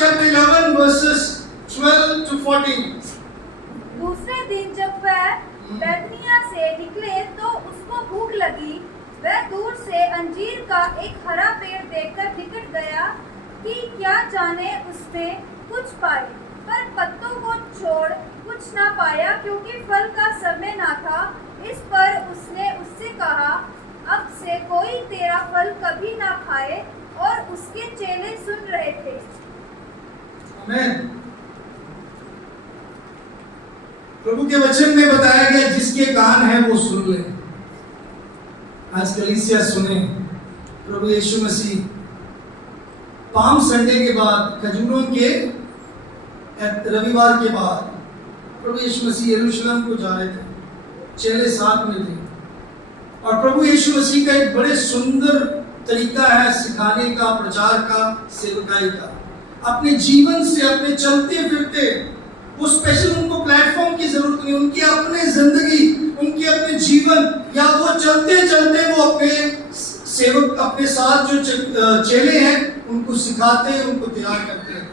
chapter 11 verses 12 to 14. दूसरे दिन जब वह बैतनिया से निकले तो उसको भूख लगी। वह दूर से अंजीर का एक हरा पेड़ देखकर निकट गया कि क्या जाने उसमें कुछ पाए, पर पत्तों को छोड़ कुछ ना पाया, क्योंकि फल का समय ना था। इस पर उसने उससे कहा, अब से कोई तेरा फल कभी ना खाए। और उसके चेले सुन रहे थे। आमीन। प्रभु के वचन में बताया गया, जिसके कान है वो सुन ले। आज कलीसिया सुने। प्रभु यीशु मसीह पाम संडे के बाद, खजूरों के रविवार के बाद, प्रभु यीशु मसीह यरूशलेम को जा रहे थे। चेले साथ में थे और प्रभु यीशु मसीह का एक बड़े सुंदर तरीका है सिखाने का, प्रचार का, सेवकाई का। अपने जीवन से, अपने चलते फिरते, वो स्पेशल उनको प्लेटफॉर्म की जरूरत नहीं, उनकी अपने जिंदगी, उनके अपने जीवन, या वो चलते चलते वो अपने सेवक, अपने साथ जो चेले हैं उनको सिखाते हैं, उनको तैयार करते हैं।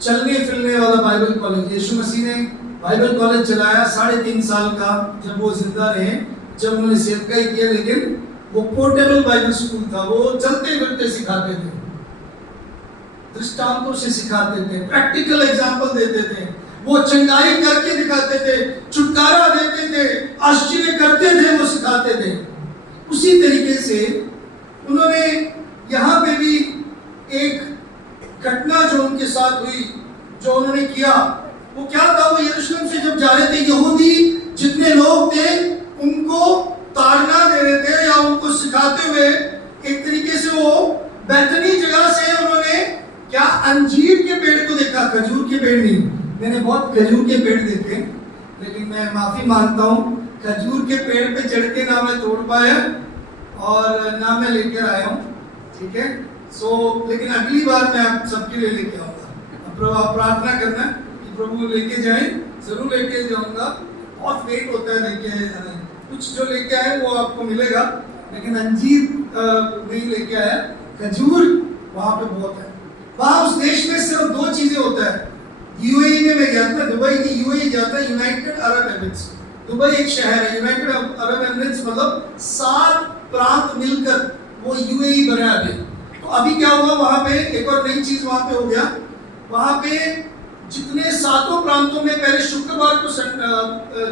चलने फिरने वाला बाइबल कॉलेज, यीशु मसीह ने बाइबल कॉलेज चलाया 3.5 साल का, जब वो जिंदा रहे, जब उन्होंने सेवकाई किया। लेकिन वो पोर्टेबल बाइबल स्कूल था, वो चलते फिरते सिखाते थे, दृष्टांतों से सिखाते थे, प्रैक्टिकल एग्जाम्पल देते थे, वो चंगाई करके दिखाते थे, छुटकारा देते थे, आश्चर्य करते थे, वो सिखाते थे। उसी तरीके से उन्होंने यहाँ पे भी एक घटना जो उनके साथ हुई, जो उन्होंने किया, वो क्या था? वो यरूशलेम से जब जा रहे थे, यहूदी जितने लोग थे उनको ताड़ना दे रहे थे या उनको सिखाते हुए, एक तरीके से वो बैतनी जगह से उन्होंने क्या अंजीर के पेड़ को देखा, खजूर के पेड़ नहीं। मैंने बहुत खजूर के पेड़ देखे, लेकिन मैं माफी मांगता हूँ, खजूर के पेड़ पे चढ़ के ना मैं तोड़ पाया और ना मैं लेकर आया हूँ, ठीक है। लेकिन अगली बार मैं आप सबके लिए लेके आऊँगा। प्रभु आप प्रार्थना करना कि प्रभु लेके जाए, जरूर लेके जाऊँगा। बहुत वेट होता है लेके आने, कुछ जो लेके आए वो आपको मिलेगा, लेकिन अंजीर नहीं लेके आया, खजूर वहाँ पे बहुत है। वहाँ उस देश में सिर्फ 2 चीजें होता है। यूएई में मैं गया था, दुबई की यूएई गया था, यूनाइटेड अरब एमिरेट्स। दुबई एक शहर है, यूनाइटेड अरब एमिरेट्स मतलब 7 प्रांत मिलकर वो यूएई बना अभी। तो अभी क्या हुआ वहाँ पे, एक और नई चीज वहाँ पे हो गया। वहाँ पे जितने 7 प्रांतों में पहले शुक्रवार को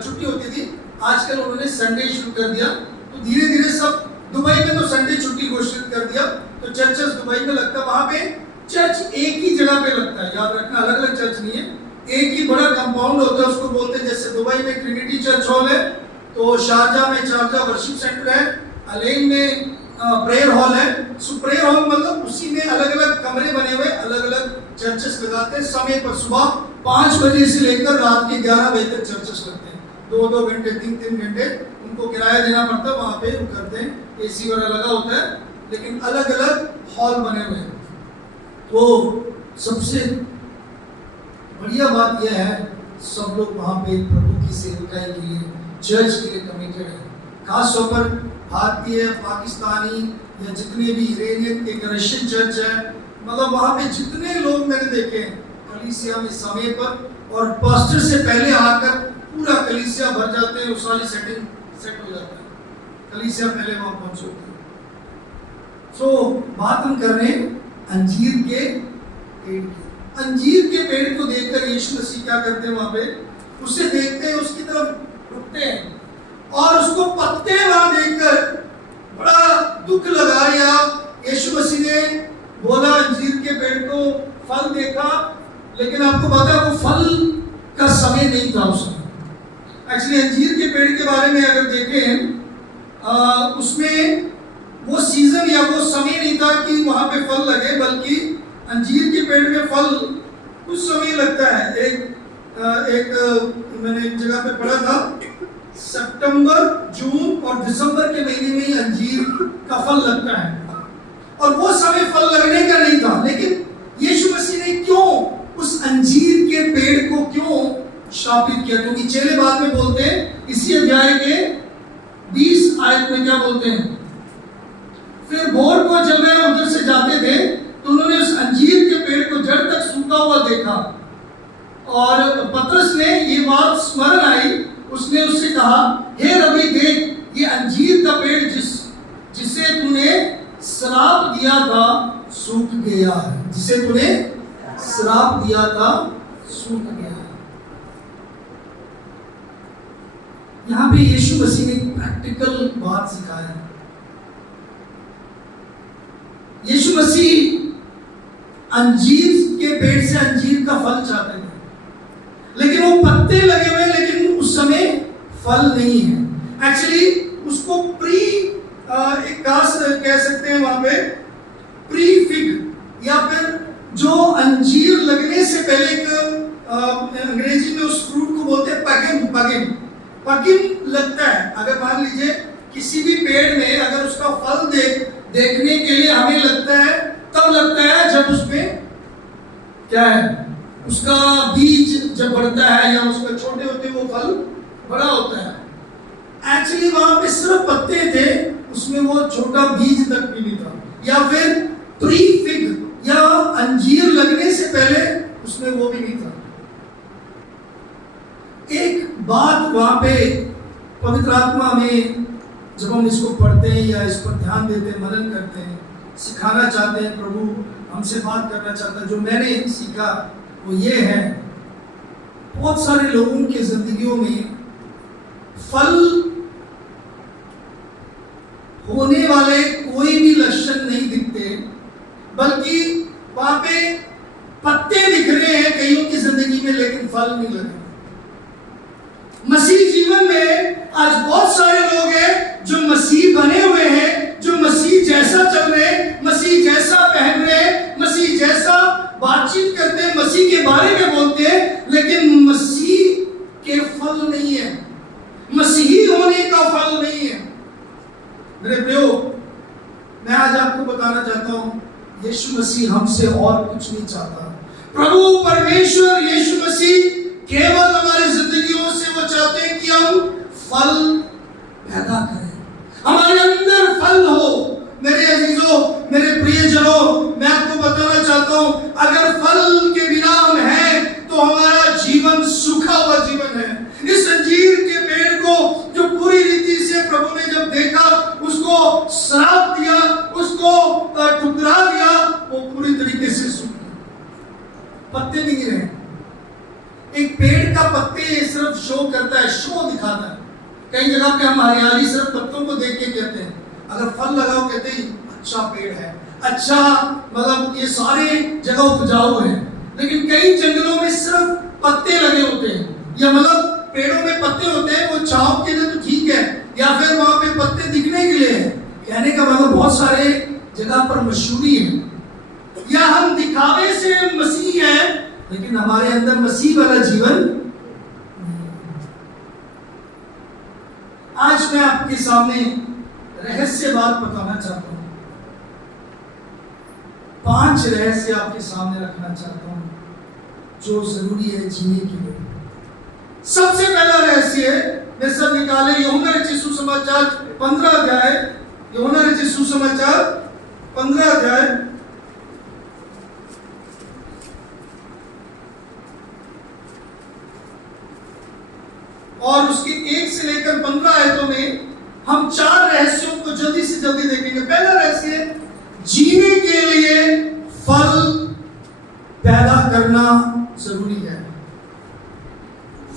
छुट्टी होती थी, आजकल उन्होंने संडे शुरू कर दिया। तो धीरे धीरे सब, दुबई में तो संडे छुट्टी घोषित कर दिया, तो चर्चेस दुबई में लगता है। वहाँ पे चर्च एक ही जगह पे लगता है, याद रखना, अलग अलग चर्च नहीं है, एक ही बड़ा कंपाउंड होता है, उसको बोलते हैं। जैसे दुबई में ट्रिनिटी चर्च हॉल है, तो शारजा में शारजा वर्शिप सेंटर है, अलेन में प्रेयर हॉल है। सो प्रेयर हॉल मतलब उसी में अलग अलग कमरे बने हुए, अलग अलग चर्चेस लगाते हैं समय पर। सुबह 5 बजे से लेकर रात के 11 बजे तक चर्चेस लगते हैं, 2-2 घंटे, 3-3 घंटे उनको किराया देना पड़ता है, वहाँ पे वो करते हैं, AC वगैरह लगा होता है, लेकिन अलग अलग हॉल बने हुए हैं। तो सबसे बढ़िया बात यह है, सब लोग वहाँ पे प्रभु की सेवकाई के लिए, चर्च के लिए कमिटेड है। खास तौर पर भारतीय, पाकिस्तानी या जितने भी इरानियन, एक रशियन चर्च है, मतलब वहाँ पे जितने लोग मैंने देखे हैं कलीसिया में समय पर, और पास्टर से पहले आकर पूरा कलीसिया भर जाते हैं, उस वाली सेटिंग सेट हो जाता है, कलीसिया पहले वहाँ पहुँच होती है। सो बात हम कर रहे हैं अंजीर के पेड़ की। अंजीर के पेड़ को देखकर यीशु मसीह क्या करते हैं? वहां पे उसे देखते हैं, उसकी तरफ रुकते हैं, और उसको पत्ते वहां देखकर बड़ा दुख लगा। या यीशु मसीह ने बोला अंजीर के पेड़ को, फल देखा, लेकिन आपको पता है वो फल का समय नहीं था उस समय। एक्चुअली अंजीर के पेड़ के बारे में अगर देखें, उसमें वो सीजन या वो समय नहीं था कि वहां पे फल लगे, बल्कि अंजीर के पेड़ में फल कुछ समय लगता है। एक मैंने एक जगह पे पढ़ा था, सितंबर, जून और दिसंबर के महीने में ही अंजीर का फल लगता है, और वो समय फल लगने का नहीं था। लेकिन यीशु मसीह ने क्यों उस अंजीर के पेड़ को क्यों शापित किया? क्योंकि चेले बाद में बोलते हैं, इसी अध्याय के 20 आयत में क्या बोलते हैं, फिर भोर को जब वे उधर से जाते थे तो उन्होंने उस अंजीर के देखा। और पतरस ने ये बात स्मरण आई, उसने उससे कहा, हे रबी देख, ये अंजीर का पेड़ जिसे तूने श्राप दिया था सूख गया है, जिसे तूने श्राप दिया था सूख गया है। यहां पे यीशु मसीह ने एक प्रैक्टिकल बात सिखाया। यीशु मसीह अंजीर के पेड़ से अंजीर का फल चाहते थे, लेकिन वो पत्ते लगे हुए, लेकिन उस समय फल नहीं है। एक्चुअली उसको एक कास कह सकते हैं, वहां पे प्री फिग, या फिर जो अंजीर लगने से पहले एक अंग्रेजी में उस फ्रूट को बोलते हैं पगिम लगता है। अगर मान लीजिए किसी भी पेड़ में अगर उसका फल देखने के लिए हमें लगता है, तब लगता है जब उसमें क्या है, उसका बीज जब बढ़ता है या उसका छोटे होते वो फल बड़ा होता है। एक्चुअली वहां पे सिर्फ पत्ते थे, उसमें वो छोटा बीज तक भी नहीं था। या फिर प्री फिग या अंजीर लगने से पहले उसमें वो भी नहीं था। एक बात वहां पे पवित्र आत्मा में जब हम इसको पढ़ते हैं या इस पर ध्यान देते हैं, मनन करते हैं, सिखाना चाहते हैं, प्रभु हमसे बात करना चाहता है, जो मैंने सीखा वो ये है, बहुत सारे लोगों की जिंदगियों में फल होने वाले कोई भी लक्षण नहीं दिखते, बल्कि वहां पे पत्ते दिख रहे हैं कईयों की जिंदगी में, लेकिन फल नहीं लगे। मसीह जीवन में आज बहुत सारे लोग हैं जो मसीह बने हुए हैं, जो मसीह जैसा चल रहे हैं, मसीह जैसा पहन रहे हैं, मसीह जैसा बातचीत करते हैं, मसीह के बारे में बोलते हैं, लेकिन मसीह के फल नहीं है, मसीही होने का फल नहीं है। मेरे प्रियो, मैं आज आपको बताना चाहता हूं, यीशु मसीह हमसे और कुछ नहीं चाहता। प्रभु परमेश्वर यीशु मसीह केवल हमारी जिंदगियों से वो चाहते हैं कि हम फल पैदा करें, हमारे अंदर फल हो। मेरे अजीजों, मेरे प्रियजनों, मैं आपको बताना चाहता हूं, अगर फल के बिना हम हैं तो हमारा जीवन सूखा हुआ जीवन है। इस अंजीर के पेड़ को जो पूरी रीति से प्रभु ने जब देखा, उसको श्राप दिया, उसको ठुकरा दिया, वो पूरी तरीके से सूख गया, पत्ते भी नहीं रहे। एक पेड़ का पत्ते सिर्फ शो करता है, शो दिखाता है। कई जगह पे हम हरियाली सिर्फ पत्तों को देख के कहते हैं, अगर फल लगाओ कहते हैं अच्छा पेड़ है, अच्छा मतलब ये सारे जगह उपजाऊ है। लेकिन कई जंगलों में सिर्फ पत्ते लगे होते हैं, या मतलब पेड़ों में पत्ते होते हैं, वो छांव के लिए तो ठीक है, या फिर वहां पे पत्ते दिखने के लिए है। कहने का मतलब बहुत सारे जगह पर मशहूरी है, या हम दिखावे से मसीह है, लेकिन हमारे अंदर मसीह वाला जीवन। आज मैं आपके सामने रहस्य बात बताना चाहता हूं, 5 रहस्य आपके सामने रखना चाहता हूं जो जरूरी है जीने के लिए। सबसे पहला रहस्य मैं सब निकाले, यूहन्ना रचित सुसमाचार 15 अध्याय, यूहन्ना रचित सुसमाचार 15 अध्याय और उसकी 1 से लेकर 15 आयतों में हम 4 रहस्यों को जल्दी से जल्दी देखेंगे। पहला रहस्य, जीने के लिए फल पैदा करना जरूरी है।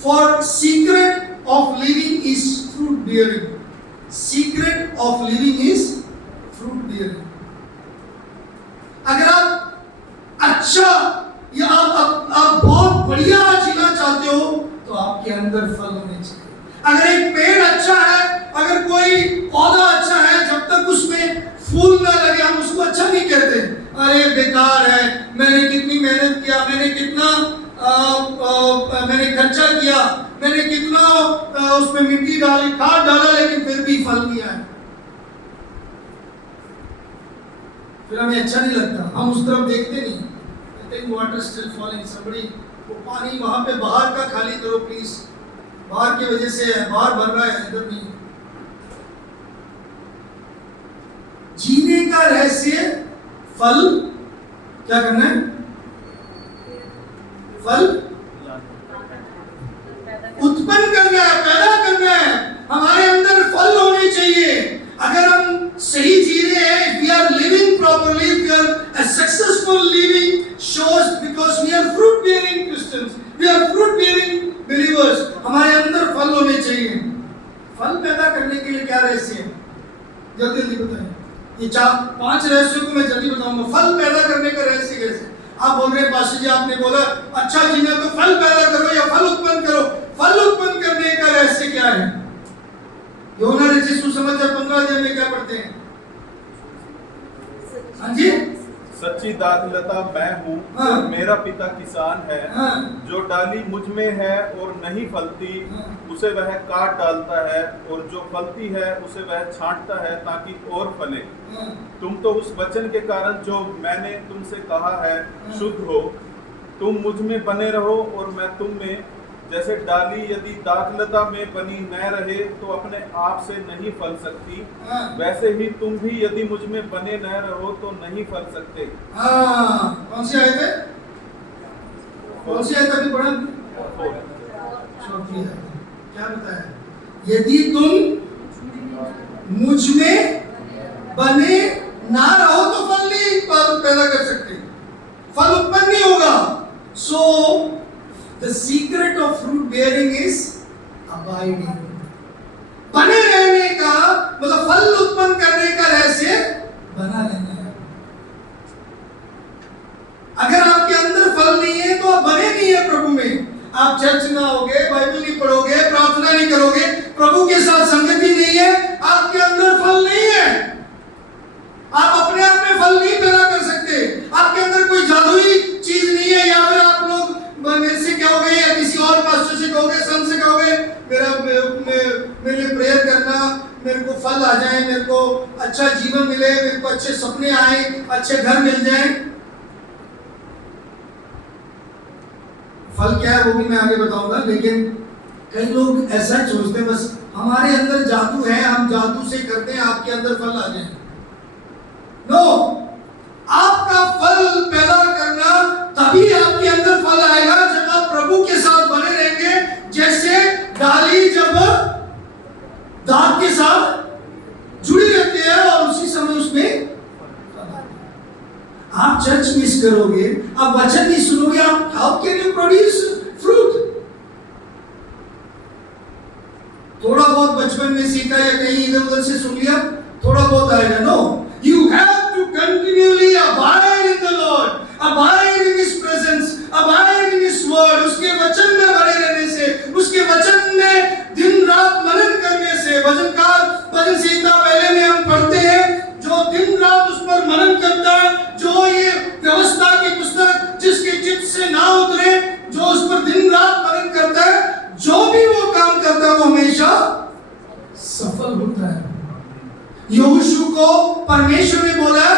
For secret of living is fruit bearing, secret of living is fruit bearing. अगर आप अच्छा या आप बहुत बढ़िया जीना चाहते हो तो आपके अंदर फल होने चाहिए। अगर एक पेड़ अच्छा है, अगर कोई पौधा अच्छा है, जब तक उसमें फूल ना लगे हम उसको अच्छा नहीं कहते। अरे बेकार है, मैंने कितनी मेहनत किया, मैंने कितना मैंने खर्चा किया, मैंने कितना उसमें मिट्टी डाली, खाद डाला, लेकिन फिर भी फल नहीं आया, फिर हमें अच्छा नहीं लगता, हम उस तरफ देखते नहीं। I think water still falling, somebody, वो पानी वहां पे बाहर का खाली करो प्लीज, बाहर की वजह से बाहर भर रहा है, इधर नहीं। जीने का रहस्य फल क्या करना है, फल उत्पन्न करना है, पैदा करना है। हमारे अंदर फल होने चाहिए। अगर हम सही जी रहे हैं, if we are living properly, if we are a successful living shows because we are fruit bearing Christians, we are fruit bearing believers। हमारे अंदर फल होने चाहिए। फल पैदा करने के लिए क्या रहस्य है? जल्दी जल्दी बताएं। ये 4-5 रहस्यों को मैं जल्दी बताऊंगा। फल पैदा करने का रहस्य कैसे? आप बोल रहे हैं पास्टर जी, आपने बोला अच्छा जीना तो फल पैदा करो या फल उत्पन्न करो। फल उत्पन्न करने का रहस्य क्या है? यूहन्ना रचित सुसमाचार 15 अध्याय में क्या पढ़ते हैं? हाँ जी, सच्ची दाखलता मैं हूँ, हाँ। और मेरा पिता किसान है। हाँ। जो डाली मुझ में है और नहीं फलती, हाँ। उसे वह काट डालता है, और जो फलती है उसे वह छांटता है ताकि और फले। हाँ। तुम तो उस वचन के कारण जो मैंने तुमसे कहा है शुद्ध हो। तुम मुझ में बने रहो और मैं तुम में। जैसे डाली यदि दाखलता में बनी न रहे तो अपने आप से नहीं फल सकती, हाँ। वैसे ही तुम भी यदि मुझ में बने न रहो तो नहीं फल सकते। हाँ, कौन सी आयत है? कौन सी आयत अभी पढ़ा? चौथी आयत। क्या बताया? यदि तुम मुझ में बने ना रहो तो फल नहीं पैदा कर सकते, फल उत्पन्न नहीं होगा। So the secret of fruit bearing is abiding। बने रहने का मतलब फल उत्पन्न करने का रहस्य बना रहना है। अगर आपके अंदर फल नहीं है तो आप बने नहीं है प्रभु में। आप चर्च ना होगे, बाइबल नहीं पढ़ोगे, प्रार्थना नहीं करोगे, प्रभु के साथ संगति नहीं है, आपके अंदर फल नहीं है। आप अपने आप में फल नहीं पैदा कर सकते। आपके अंदर कोई जादुई चीज नहीं है। या फिर आप लोग मेरे से कहोगे या किसी और पास्टर से कहोगे, संत से कहोगे मेरे लिए प्रेयर करना, मेरे को फल आ जाए, मेरे को अच्छा जीवन मिले, मेरे को अच्छे सपने आए, अच्छे घर मिल जाए। फल क्या है वो भी मैं आगे बताऊंगा। लेकिन कई लोग ऐसा ही सोचते हैं बस हमारे अंदर जादू है, हम जादू से करते हैं आपके अंदर फल आ जाए। नो, आपका फल पैदा करना तभी आपके अंदर फल आएगा जब आप प्रभु के साथ बने रहेंगे। जैसे डाली जब दाग के साथ जुड़ी रहती है और उसी समय उसमें आप चर्च मिस करोगे, आप वचन नहीं सुनोगे, आप how can you produce fruit? थोड़ा बहुत बचपन में सीखा या कहीं इधर उधर से सुन लिया, थोड़ा बहुत आएगा? No, you have to continually abide in the Lord, abide in His presence, abide in His word। उसके वचन में बने रहने से, उसके वचन में दिन रात मनन करने से। वचनकार भजन संहिता पहले में हम पढ़ते हैं, जो दिन रात उस पर मनन करता है, जो ये व्यवस्था की पुस्तक जिसके चित्त से ना उतरे, जो उस पर दिन रात मनन करता है, जो भी वो काम करता है वो हमेशा सफल होता है। यहोशू को परमेश्वर ने बोला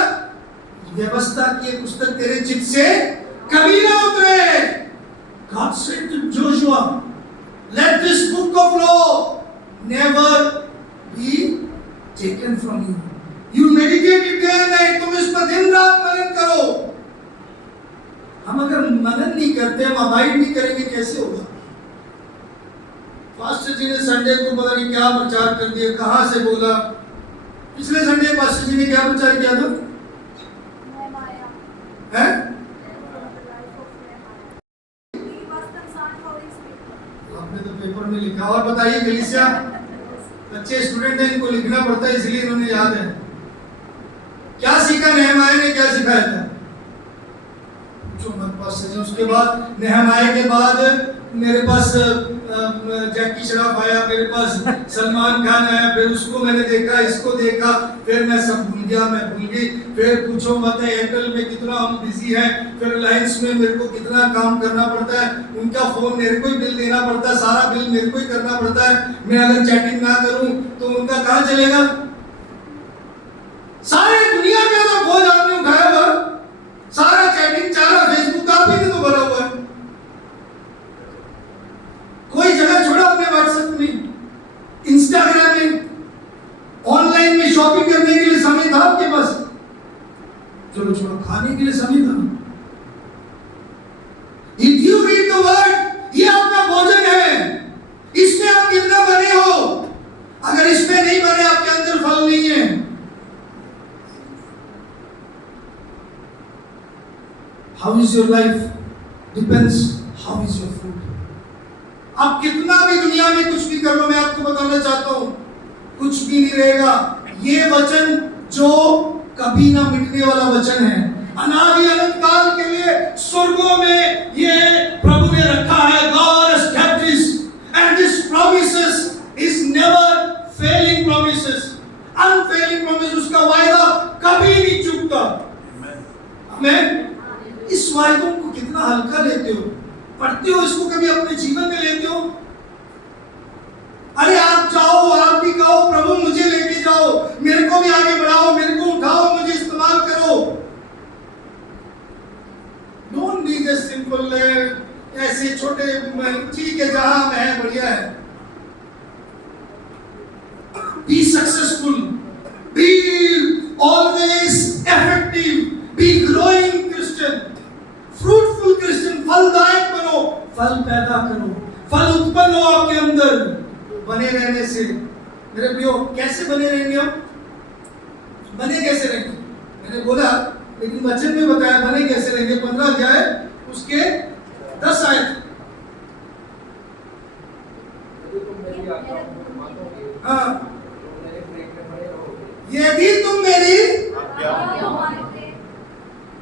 व्यवस्था की पुस्तक तेरे चित्त से कभी ना उतरे। God said to Joshua, let this book of law never be taken from you। You meditate it day and night। तुम इस पर दिन रात मनन करो। हम अगर मनन नहीं करते, हम अबाइड नहीं करेंगे, कैसे होगा? पास्टर जी ने संडे को पता नहीं क्या प्रचार कर दिया, कहां से बोला। पिछले संडे पास्टर जी ने क्या प्रचार किया था? हैं? आपने तो पेपर में लिखा। और बताइए कलीसिया, अच्छे स्टूडेंट हैं, इनको लिखना पड़ता है इसलिए इन्होंने याद है। क्या सीखा नेहमाया ने, क्या सिखाया था? पूछो मत पास्टर जी। उसके बाद नेहमाया के बाद मेरे पास जैकी श्रॉफ आया, मेरे पास सलमान खान आया, फिर उसको मैंने देखा, इसको देखा, फिर मैं सब भूल गया, मैं भूल गई। फिर पूछो मत एयरटेल में कितना हम बिजी हैं, फिर रिलायंस में मेरे को कितना काम करना पड़ता है, उनका फोन मेरे को ही बिल देना पड़ता है, सारा बिल मेरे को ही करना पड़ता है। मैं अगर चैटिंग ना करूं तो उनका कहां चलेगा? सारी दुनिया का तो बोझ आपने उठाया हुआ, सारा चैटिंग, सारा फेसबुक आप ही ने तो भरा हुआ है। कोई जगह छोड़ा अपने व्हाट्सएप में, इंस्टाग्राम में, ऑनलाइन में शॉपिंग करने के लिए समय था आपके पास? चलो छोड़ो, खाने के लिए समय था। If you read how is your life depends how is your fruit. आप कितना भी दुनिया में कुछ भी कर लो, मैं आपको बताना चाहता हूं कुछ भी नहीं रहेगा। ये वचन जो कभी ना मिटने वाला वचन है, अनादि अनंत काल के लिए स्वर्गों में ये प्रभु ने रखा है। God has kept this and this promises is never failing promises, unfailing promise, उसका वायदा कभी नहीं चूकता। आमीन। इस वायदों को कितना हल्का लेते हो, पढ़ते हो इसको, कभी अपने जीवन में लेते हो? अरे आप जाओ, आप भी कहो प्रभु मुझे लेके जाओ, मेरे को भी आगे बढ़ाओ, मेरे को उठाओ, मुझे इस्तेमाल करो। डोंट बी जस्ट सिंपल ऐसे छोटे, ठीक है जहां मैं है बढ़िया है। Be successful, be always effective, B growing Christian, fruitful Christian, फलदायक बनो, फल पैदा करो, फल उत्पन्न हो आपके अंदर। बने रहने से मेरे प्रियो कैसे बने रहेंगे हम? बने कैसे रहेंगे? मैंने बोला, लेकिन वचन में बताया बने कैसे रहेंगे। 15 अध्याय उसके 10 आयत। हाँ, यदि तुम मेरी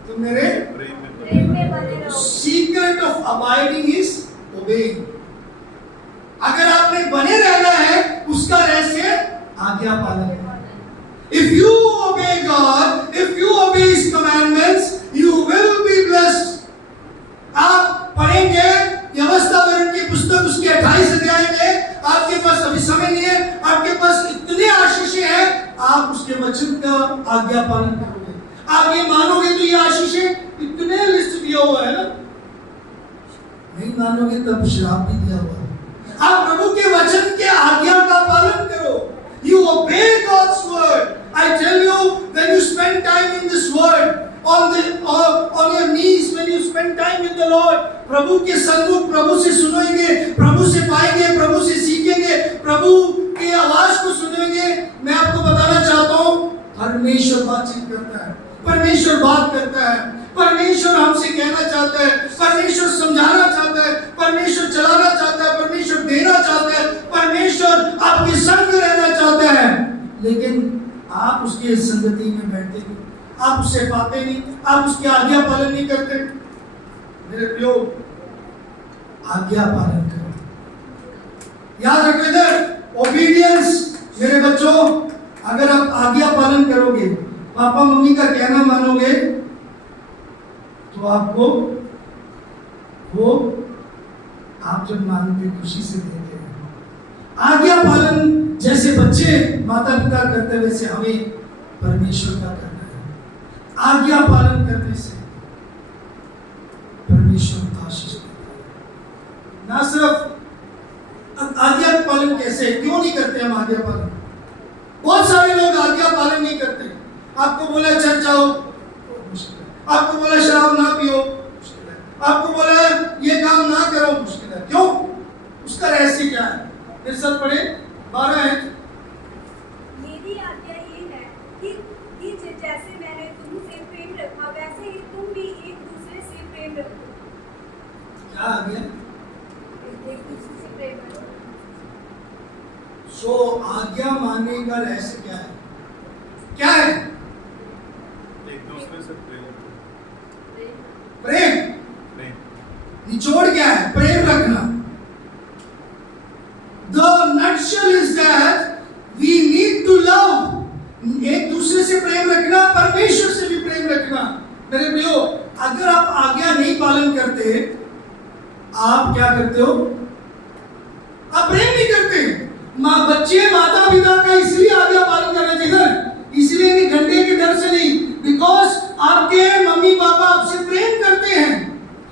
तुम मेरे प्रेम में बने रहो। Secret of abiding is obeying. अगर आपने बने रहना है, उसका रहस्य आज्ञा पालन है। If you obey God, if you obey His commandments, you will be blessed. आप पढ़ेंगे व्यवस्थावरण की पुस्तक उसके 28 अध्याय में, आपके पास अभी समय नहीं है, आपके पास इतने आशीषें हैं, आप उसके वचन का आज्ञा पालन करोगे, आप ये मानोगे तो ये आशीषें इतने लिस्ट दिया हुआ है ना, नहीं मानोगे तब श्राप भी दिया हुआ है। आप प्रभु के वचन के आज्ञा का पालन करो। You obey God's word. I tell you, when you spend time in this word, on your knees, when you spend time with the Lord, प्रभु के सन्मुख प्रभु से सुनेंगे, प्रभु से पाएंगे, प्रभु से सीखेंगे, प्रभु की आवाज को सुनेंगे। मैं आपको बताना चाहता हूँ, परमेश्वर बातचीत करता है, परमेश्वर बात करता है, परमेश्वर हमसे कहना चाहता है, परमेश्वर समझाना चाहता है, परमेश्वर चलाना चाहता है, परमेश्वर देना चाहता है, परमेश्वर आपके संग रहना चाहता है। लेकिन आप उसके संगति में बैठते नहीं, आप उससे पाते नहीं, आप उसकी आज्ञा पालन नहीं करते। मेरे प्रियो, आज्ञा पालन करो। याद रखो इधर ओबीडियंस। मेरे बच्चों, अगर आप आज्ञा पालन करोगे, पापा मम्मी का कहना मानोगे, तो आपको वो आप जब मानते खुशी से देते हैं। आज्ञा पालन जैसे बच्चे माता पिता करते वैसे हमें परमेश्वर का करना है। आज्ञा पालन करने से परमेश्वर आशीष देता है। ना सिर्फ आज्ञा पालन कैसे, क्यों नहीं करते हम आज्ञा पालन? बहुत सारे लोग आज्ञा पालन नहीं करते। आपको बोला चर्च आओ, मुश्किल है। आपको बोला शराब ना पियो, मुश्किल है। आपको बोला ये काम ना करो, मुश्किल है। क्यों? उसका रहस्य क्या है? मेरे साथ पढ़े 12 है। मेरी आज्ञा ये है कि जैसे मैंने तुमसे प्रेम रखा, वैसे ही तुम भी एक दूसरे से प्रेम रखो। क्या आज्ञा? एक दूसरे से प्रेम रखो। सो आज्ञा मानने का रहस्य क्या है? क्या है? एक दूसरे से प्रेम। निचोड़ क्या है? प्रेम रखना। The nutshell is that we need to love। एक दूसरे से प्रेम रखना, परमेश्वर से भी प्रेम रखना। मेरे प्रियो, अगर आप आज्ञा नहीं पालन करते, आप क्या करते हो? आप प्रेम नहीं करते। बच्चे माता पिता का इसलिए आज्ञा पालन करना चाहिए, इसलिए नहीं, घंटे के डर से नहीं, बिकॉज आपके मम्मी पापा आपसे प्रेम करते हैं।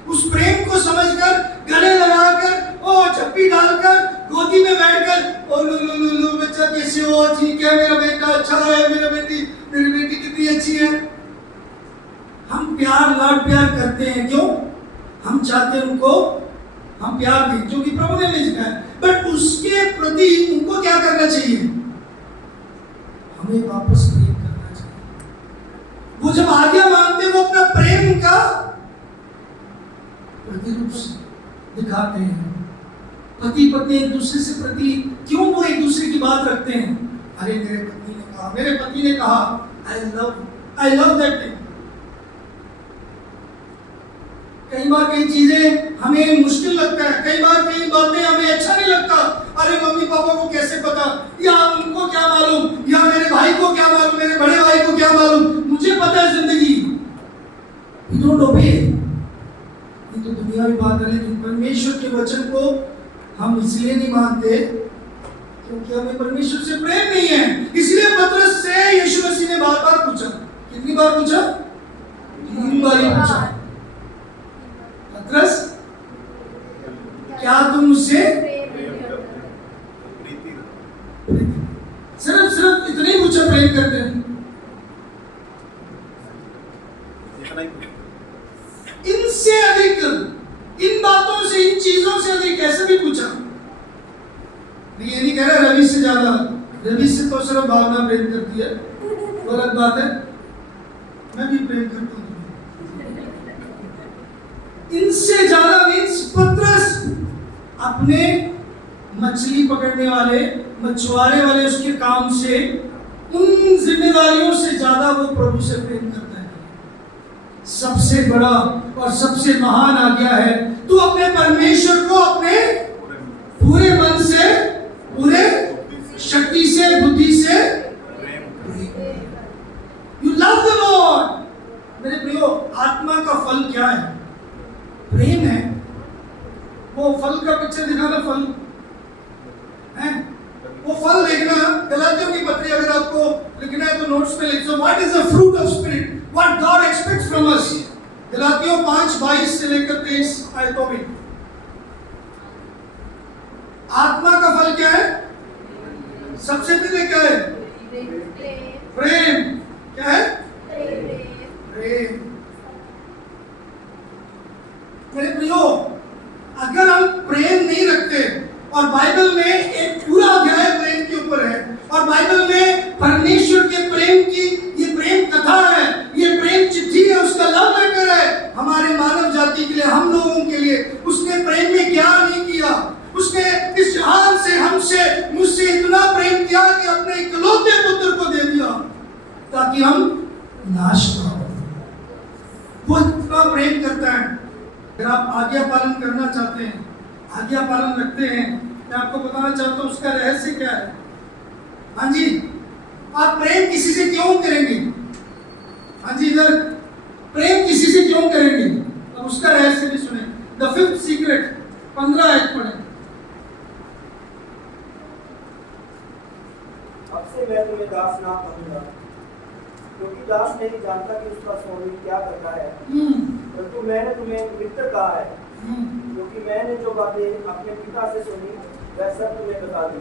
उस प्रेम को समझकर, गले लगाकर, ओ झप्पी डालकर, गोदी में बैठकर, ओ लो लो लो लो बच्चा कैसे हो, ठीक है, मेरा बेटा अच्छा है, मेरी बेटी कितनी अच्छी है। हम प्यार लाड प्यार करते हैं। क्यों? हम चाहते हैं उनको हम प्यार दें, जो कि प्रभु ने भेजा है। बट उसके प्रति उनको क्या करना चाहिए? हमें वापस प्रेम करना चाहिए। वो जब आज्ञा मानते, वो अपना प्रेम का प्रतिरूप दिखाते हैं। पति पत्नी एक दूसरे से प्रति क्यों वो एक दूसरे की बात रखते हैं? अरे मेरे पति ने कहा आई लव दैट थिंग। कई बार कई चीजें हमें मुश्किल लगता है, कई बार कई बातें हमें अच्छा नहीं लगता। अरे मम्मी पापा को कैसे पता, या उनको क्या मालूम, या मेरे भाई को क्या मालूम, मेरे बड़े भाई को क्या मालूम, मुझे पता है जिंदगी। You don't obey। ये तो दुनियावी बात है, लेकिन परमेश्वर के वचन को हम इसलिए नहीं मानते क्योंकि हमें परमेश्वर से प्रेम नहीं है। इसलिए पतरस से यीशु मसीह ने बार-बार पूछा। कितनी बार पूछा? 3 बार पूछा। पतरस, क्या तुम मुझसे सिर्फ इतना ही पूछा, प्रेम करते हैं? इनसे अधिक, इन बातों से, इन चीजों से अधिक कैसे भी पूछा। ये नहीं कह रहा रवि से ज्यादा, रवि से तो सिर्फ भावना प्रेम करती है, गलत बात है। मैं भी प्रेम करता हूँ। इनसे ज्यादा मीन्स पतरस अपने मछली पकड़ने वाले, मछुआरे वाले उसके काम से, उन जिम्मेदारियों से ज्यादा वो प्रभु से प्रेम करता है। सबसे बड़ा और सबसे महान आज्ञा है, तू अपने परमेश्वर को अपने पूरे मन से, पूरे शक्ति से, बुद्धि से, यू लव द लॉर्ड। मेरे प्रियो, आत्मा का फल क्या है? प्रेम है। वो फल का पिक्चर दिखाना, फल है, वो फल देखना। गलातियों की पत्री अगर आपको लिखना है तो नोट्स में लिख दो, what is the fruit of spirit, what God expects from us. गलातियों 5:22 से लेकर 23 आयतों में आत्मा का फल क्या है? सबसे पहले क्या है? प्रेम। क्या है? प्रेम। मेरे प्रियो, अगर हम प्रेम नहीं रखते, और बाइबल में एक पूरा अध्याय प्रेम के ऊपर है, और बाइबल में परमेश्वर के प्रेम की ये प्रेम कथा है, ये प्रेम चिट्ठी है, उसका लव लेटर है हमारे मानव जाति के लिए, हम लोगों के लिए। उसने प्रेम में क्या नहीं किया, उसने इस जहान से, हमसे, मुझसे इतना प्रेम किया कि अपने इकलौते पुत्र को दे दिया ताकि हम नाश ना हो। वो इतना प्रेम करता है। अगर आप आज्ञा पालन करना चाहते हैं, आज्ञा पालन रखते हैं, मैं आपको बताना चाहता हूँ उसका रहस्य क्या है। हाँ जी, आप प्रेम किसी से क्यों करेंगे? हाँ जी, इधर प्रेम किसी से क्यों करेंगे? अब उसका रहस्य भी सुने। द 5th सीक्रेट, 15 आयत पढ़े। अब से मैं तुम्हें दास ना कहूंगा, क्योंकि दास नहीं जानता कि उसका स्वामी क्या करता है, परंतु मैंने तुम्हें मित्र कहा है, क्योंकि मैंने जो बातें अपने पिता से सुनी वह सब तुम्हें बता दी।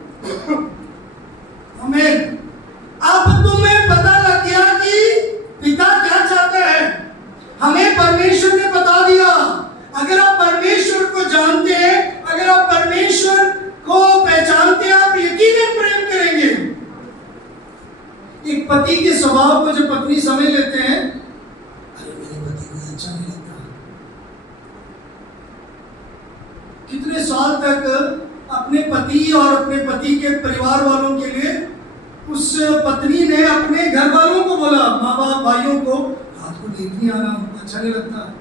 आमीन। अब तुम्हें पता लग गया कि पिता क्या चाहते हैं। हमें परमेश्वर ने बता दिया। अगर आप परमेश्वर को जानते हैं, अगर आप परमेश्वर को पहचानते हैं, आप यकीनन प्रेम करेंगे। एक पति के स्वभाव को जब पत्नी समझ लेते हैं, अरे मेरे पति को अच्छा नहीं लगता। कितने साल तक अपने पति और अपने पति के परिवार वालों के लिए उस पत्नी ने अपने घर वालों को बोला, माँ बाप, भाइयों को, रात को लेट नहीं आना, अच्छा नहीं लगता।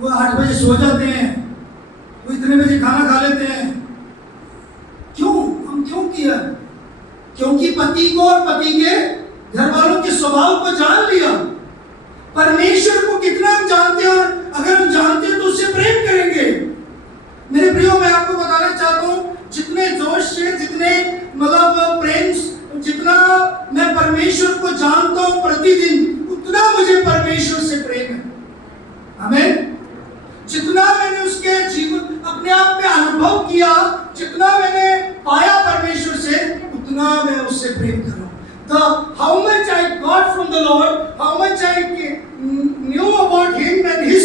वो 8 बजे सो जाते हैं, वो इतने बजे खाना खा लेते हैं। क्यों? हम क्यों किया? क्योंकि पति को और पति के घर वालों के स्वभाव को जान लिया। परमेश्वर को कितना हम जानते हैं, और अगर हम जानते हैं तो उससे प्रेम करेंगे। मेरे प्रियो, मैं आपको बताना चाहता हूँ, जितने जोश से, जितने मतलब प्रेम, जितना मैं परमेश्वर को जानता हूँ प्रतिदिन, उतना मुझे परमेश्वर से प्रेम है। आमीन। जितना मैंने उसके जीवन अपने आप में अनुभव किया, जितना मैंने पाया परमेश्वर से, उतना मैं उससे प्रेम कर रहा हूँ। How much I got from the Lord, how much I knew about Him and His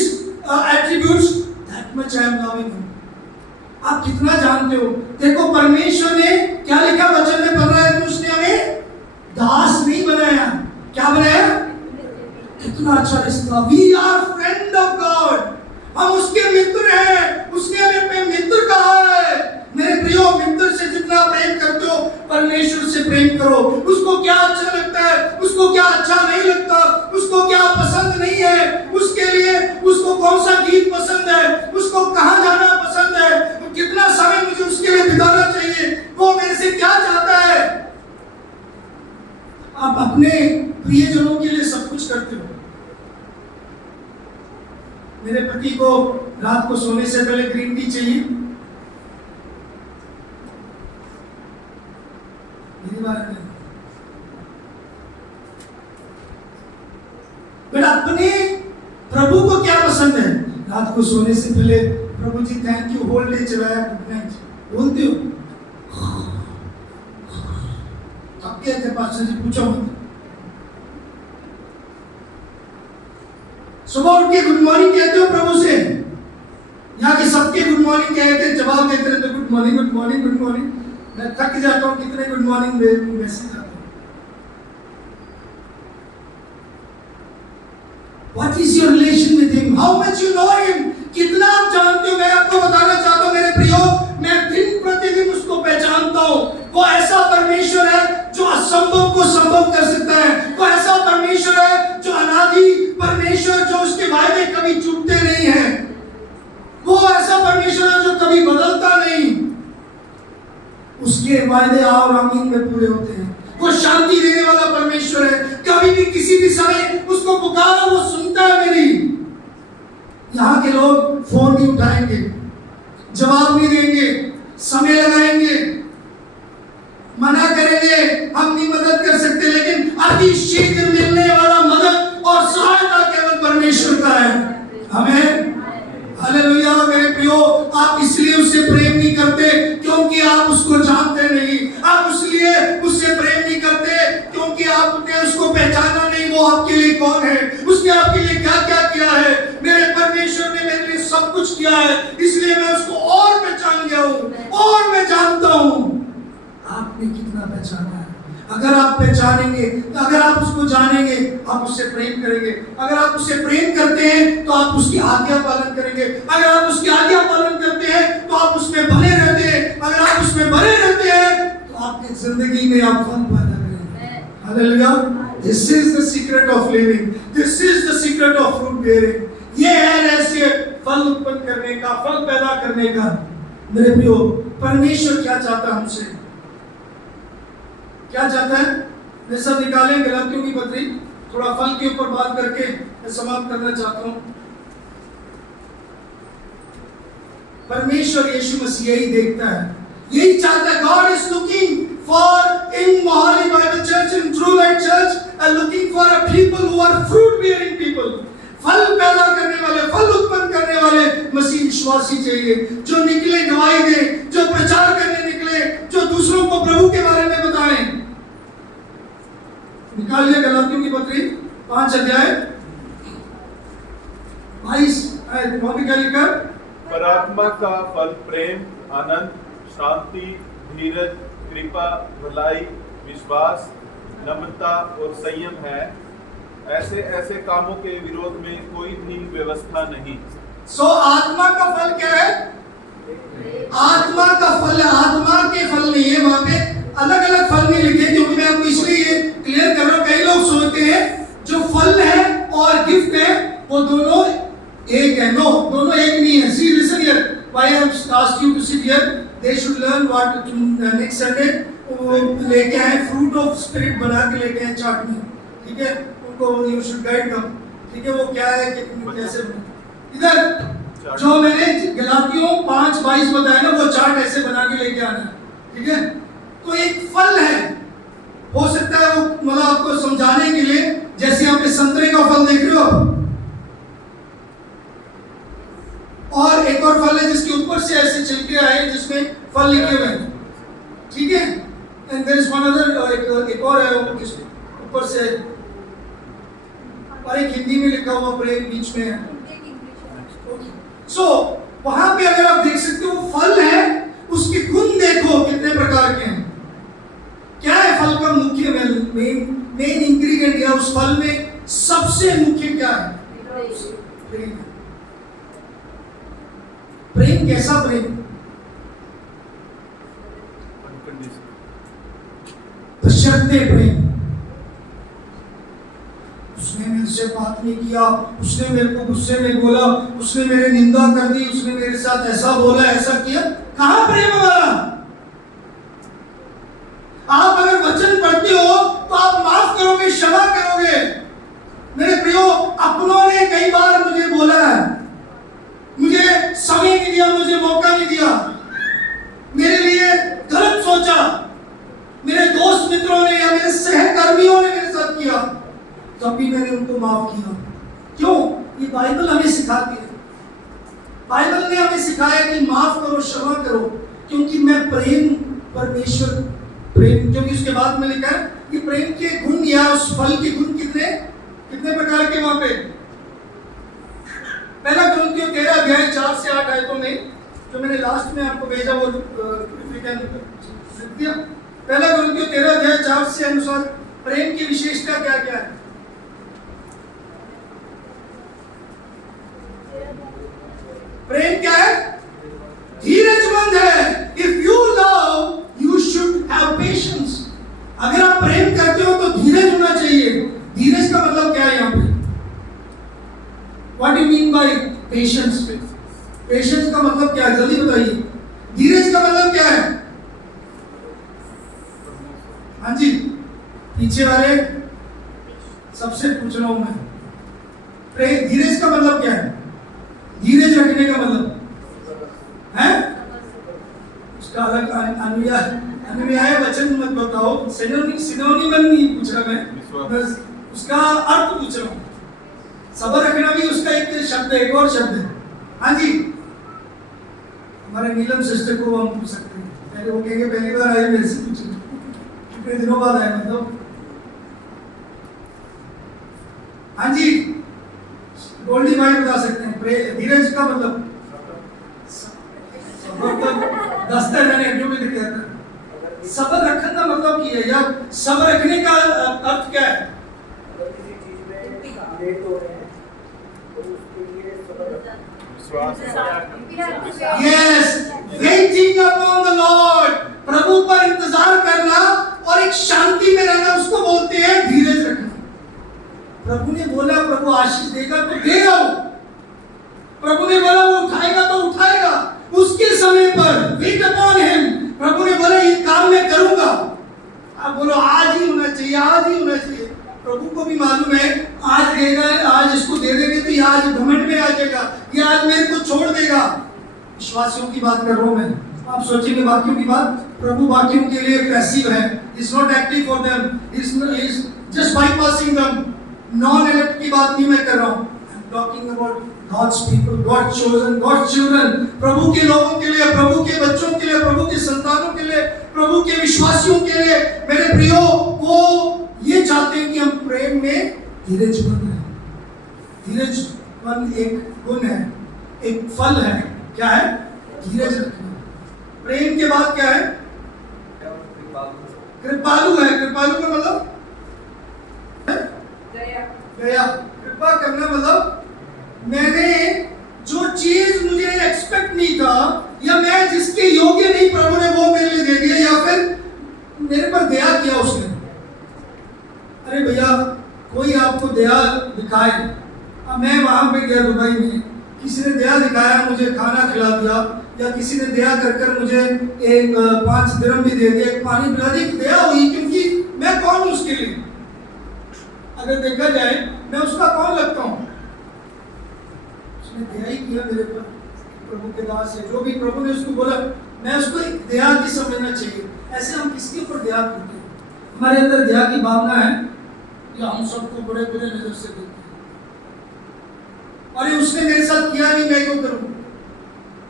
attributes, that much I am loving Him. आप कितना जानते हो? देखो, परमेश्वर ने क्या लिखा वचन में 15 में, उसने हमें दास नहीं बनाया। क्या बनाया? कितना अच्छा रिश्ता, we are friend of God, हम उसके मित्र हैं, उसने हमें अपने मित्र कहा है। मेरे प्रियो, मित्र से जितना प्रेम करते हो परमेश्वर से प्रेम करो। उसको क्या अच्छा लगता है, उसको क्या अच्छा नहीं लगता, उसको क्या पसंद नहीं है, उसके लिए उसको कौन सा गीत पसंद है, उसको कहाँ जाना पसंद है, कितना समय मुझे उसके लिए बिताना चाहिए, वो मेरे से क्या चाहता है। आप अपने प्रियजनों के लिए सब कुछ करते हो। मेरे पति को रात को सोने से पहले ग्रीन टी चाहिए, मेरी बात नहीं, बट अपने प्रभु को क्या पसंद है? रात को सोने से पहले प्रभु जी थैंक यू, होल डे चलाया, गुड नाइट बोलते हो? अब क्या थे पास्टर जी, पूछो मत। सुबह उठ के गुड मॉर्निंग कहते हो प्रभु से? यहाँ के सबके गुड मॉर्निंग कहते, जवाब देते रहते good morning good morning good morning. मैं थक जाता हूँ कितने गुड मॉर्निंग मैसेज आते हैं। What is your relation with him? How much you know him? कितना आप जानते हो? मैं आपको बताना चाहता हूँ मेरे प्रियो, मैं दिन प्रतिदिन उसको पहचानता हूँ। वो ऐसा परमेश्वर है जो असंभव को संभव कर सकता है। वो ऐसा परमेश्वर है जो अनादि परमेश्वर, जो उसके वायदे कभी चूकते नहीं हैं। वो ऐसा परमेश्वर है जो कभी बदलता नहीं, उसके वायदे और आमीन में पूरे होते हैं। वो शांति देने वाला परमेश्वर है, कभी भी किसी भी समय उसको पुकारा वो सुनता है मेरी। यहाँ के लोग फोन नहीं उठाएंगे, जवाब नहीं देंगे, समय लगाएंगे, मना करेंगे, हम नहीं मदद कर सकते, लेकिन अति शीघ्र मिलने वाला मदद और सहायता केवल परमेश्वर का है। हमें हालेलुया। मेरे प्रियो, आप इसलिए उससे प्रेम नहीं करते क्योंकि आप उसको जानते नहीं, आप इसलिए उससे प्रेम नहीं करते क्योंकि आपने उसको पहचाना नहीं, वो आपके लिए कौन है, उसने आपके लिए क्या क्या किया है। मेरे परमेश्वर ने मेरे लिए सब कुछ किया है, इसलिए मैं उसको और पहचान गया हूँ और मैं जानता हूँ। आपने कितना पहचाना है? अगर आप पहचानेंगे, अगर आप उसको जानेंगे, आप उससे प्रेम करेंगे। अगर आप उससे प्रेम करते हैं तो आप उसकी आज्ञा पालन करेंगे। अगर आप उसकी आज्ञा पालन करते हैं तो आप उसमें बने रहते हैं। अगर आप उसमें बने रहते हैं तो आपकी जिंदगी में आप फल पैदा करेंगे। Hallelujah. This is the secret of living. This is the secret of fruit bearing. ये है रहस्य फल उत्पन्न करने का, फल पैदा करने का। मेरे प्रियो, परमेश्वर क्या चाहता है हमसे? क्या चाहता है? मैं सब निकालें गलातियों की पत्री, थोड़ा फल के ऊपर बात करके मैं समाप्त करना चाहता हूं। परमेश्वर यीशु मसीह यही देखता है, यही चाहता है। God is looking for in Mohali Bible Church, in True Light Church, and looking for a people who are fruit bearing people. फल पैदा करने वाले, फल उत्पन्न करने वाले मसीह विश्वासी चाहिए, जो निकले गवाही दे, जो प्रचार करने निकले, जो दूसरों को प्रभु के बारे में बताएं। निकालिए गलातियों की पत्री 5 अध्याय 22 वहां भी क्या लिखा? पर आत्मा का फल प्रेम, आनंद, शांति, धीरज, कृपा, भलाई, विश्वास, नम्रता और संयम है। ऐसे ऐसे कामों के विरोध में कोई भी व्यवस्था नहीं। सो आत्मा का फल क्या है? आत्मा का फल, आत्मा के फल नहीं है, वहां पे अलग अलग फल नहीं लिखे, क्योंकि मैं आपको इसलिए क्लियर कर रहा हूं। कई लोग सोचते हैं जो फल है और गिफ्ट है वो दोनों एक है। नो, दोनों एक नहीं है। See listen here, why I have asked you to sit here, they should learn what next Sunday वो लेके आए, फ्रूट ऑफ स्पिरिट बना के लेके आए चार्ट में, ठीक है? उनको यू शुड गाइड देम, ठीक है? वो क्या है, कैसे इधर जो मैंने गलातियों 5:22 बताया ना, वो चार्ट ऐसे बना के लेके आना, ठीक है? तो एक फल है, हो सकता है वो मतलब आपको समझाने के लिए, जैसे यहाँ पे संतरे का फल देख रहे हो, और एक और फल है जिसके ऊपर से ऐसे छिलके आए जिसमें फल लिखे हुए हैं, ठीक है? And there is one other, एक और है वो जिसके ऊपर से, और एक हिंदी में लिखा हुआ ब्रेक बीच में है। सो वहां पे अगर आप देख सकते हो फल है, उसके गुण देखो कितने प्रकार के हैं। क्या है फल का मुख्य मेन इंग्रेडिएंट, या उस फल में सबसे मुख्य क्या है? प्रेम। प्रेम कैसा प्रेम? बशर्ते प्रेम। उसने मेरे से बात नहीं किया, उसने मेरे को गुस्से में बोला, उसने मेरे निंदा कर दी, उसने मेरे साथ ऐसा बोला, ऐसा किया, कहां प्रेम हमारा? आप अगर वचन पढ़ते हो तो आप माफ करोगे, क्षमा करोगे। मेरे प्रियो, अपनों ने कई बार मुझे बोला है, मुझे समय नहीं दिया, मुझे मौका नहीं दिया, मेरे लिए गलत सोचा, मेरे दोस्त मित्रों ने या मेरे सहकर्मियों ने मेरे साथ किया, तब भी मैंने उनको माफ किया। क्यों? ये बाइबल हमें सिखाती है। बाइबल ने हमें सिखाया कि माफ करो, क्षमा करो, क्योंकि मैं प्रेम, परमेश्वर प्रेम, क्योंकि उसके बाद में लिखा है कि प्रेम के गुण या उस फल के गुण कितने प्रकार के वहां पे? पहला कुरिन्थियों 13 अध्याय 4 से 8 आयतों में, जो मैंने लास्ट में आपको भेजा वो दिया। पहला कुरिन्थियों 13 अध्याय 4 से अनुसार प्रेम की विशेषता क्या क्या है? प्रेम क्या है? धीरजमंद है। If you love you should have patience. अगर आप प्रेम करते हो तो धीरज होना चाहिए। धीरज का मतलब क्या है यहाँ पे? What do you mean by patience? Patience का मतलब क्या है? जल्दी बताइए। धीरज का मतलब क्या है? हाँ जी, पीछे वाले सबसे पूछ रहा हूं मैं। धीरज का मतलब क्या है? धीरज रखने का मतलब है? उसका अलग अनुयाय वचन मत बताओ, सिनोनिम नहीं पूछ रहा मैं, बस उसका अर्थ पूछ रहा हूँ। सब्र रखना भी उसका एक शब्द है, एक और शब्द है। हाँ जी, हमारे नीलम सिस्टर को हम पूछ सकते हैं, पहले वो कहेंगे पहली बार आए मेरे से पूछे, कितने दिनों बाद आए मतलब। हाँ जी, गोल्डी भाई बता सकते हैं धीरज का मतलब? दस्ता मैंने जो भी लिखा था, सब्र रखने का मतलब क्या है? या सब्र रखने का अर्थ क्या है? अगर किसी चीज में लेट हो रहे हैं तो उसके लिए Yes, waiting upon the Lord, प्रभु पर इंतजार करना और एक शांति में रहना, उसको बोलते हैं धीरज रखना। प्रभु ने बोला प्रभु आशीष देगा तो दे रहा हूं, प्रभु ने बोला वो उठाएगा तो उठाएगा उसके समय पर। Weight upon him. प्रभु ने बोला ये काम मैं करूंगा, आप बोलो आज ही होना चाहिए, आज ही होना चाहिए। प्रभु को भी मालूम है आज देगा, आज इसको दे देंगे तो ये आज घमंड में आ जाएगा, ये आज मेरे को छोड़ देगा। विश्वासियों की बात कर रहा हूं मैं, आप सोचेंगे बाकियों की बात। प्रभु बाकियों के लिए पैसिव है, is not active for them, is just bypassing them. Non elect की बात नहीं मैं कर रहा हूं, I am talking about God's people, God's chosen, God's children, प्रभु के लोगों के लिए, प्रभु के बच्चों के लिए, प्रभु के संतानों के लिए, प्रभु के विश्वासियों के लिए। मेरे प्रियो, वो ये चाहते हैं कि हम प्रेम में धीरजमंद रहें। धीरजमंद एक गुण है, एक फल है। क्या है? धीरज रखना। प्रेम के बाद क्या है? कृपालु है। कृपालु का मतलब दया। कृपा करना मतलब मैंने जो चीज मुझे एक्सपेक्ट नहीं था या मैं जिसके योग्य नहीं, प्रभु ने वो मेरे लिए दे दिया, या फिर मेरे पर दया किया उसने। अरे भैया, कोई आपको दया दिखाए, अब मैं वहां पे गया दुबई में, किसी ने दया दिखाया, मुझे खाना खिला दिया, या किसी ने दया कर मुझे एक 5 दिरहम भी दे दिया, एक पानी पिला दिया, दया हुई, क्योंकि मैं कौन हूं उसके लिए? अगर देखा जाए मैं उसका कौन लगता हूं? उसने दया ही किया मेरे पर, प्रभु के दास है, जो भी प्रभु ने उसको बोला मैं उसको एक दया की समझना चाहिए। ऐसे हम किसके ऊपर दया करते हैं? हमारे अंदर दया की भावना है या हम सबको बड़े बड़े नजर से देखते हैं, अरे उसने मेरे साथ किया नहीं मैं क्यों करूं?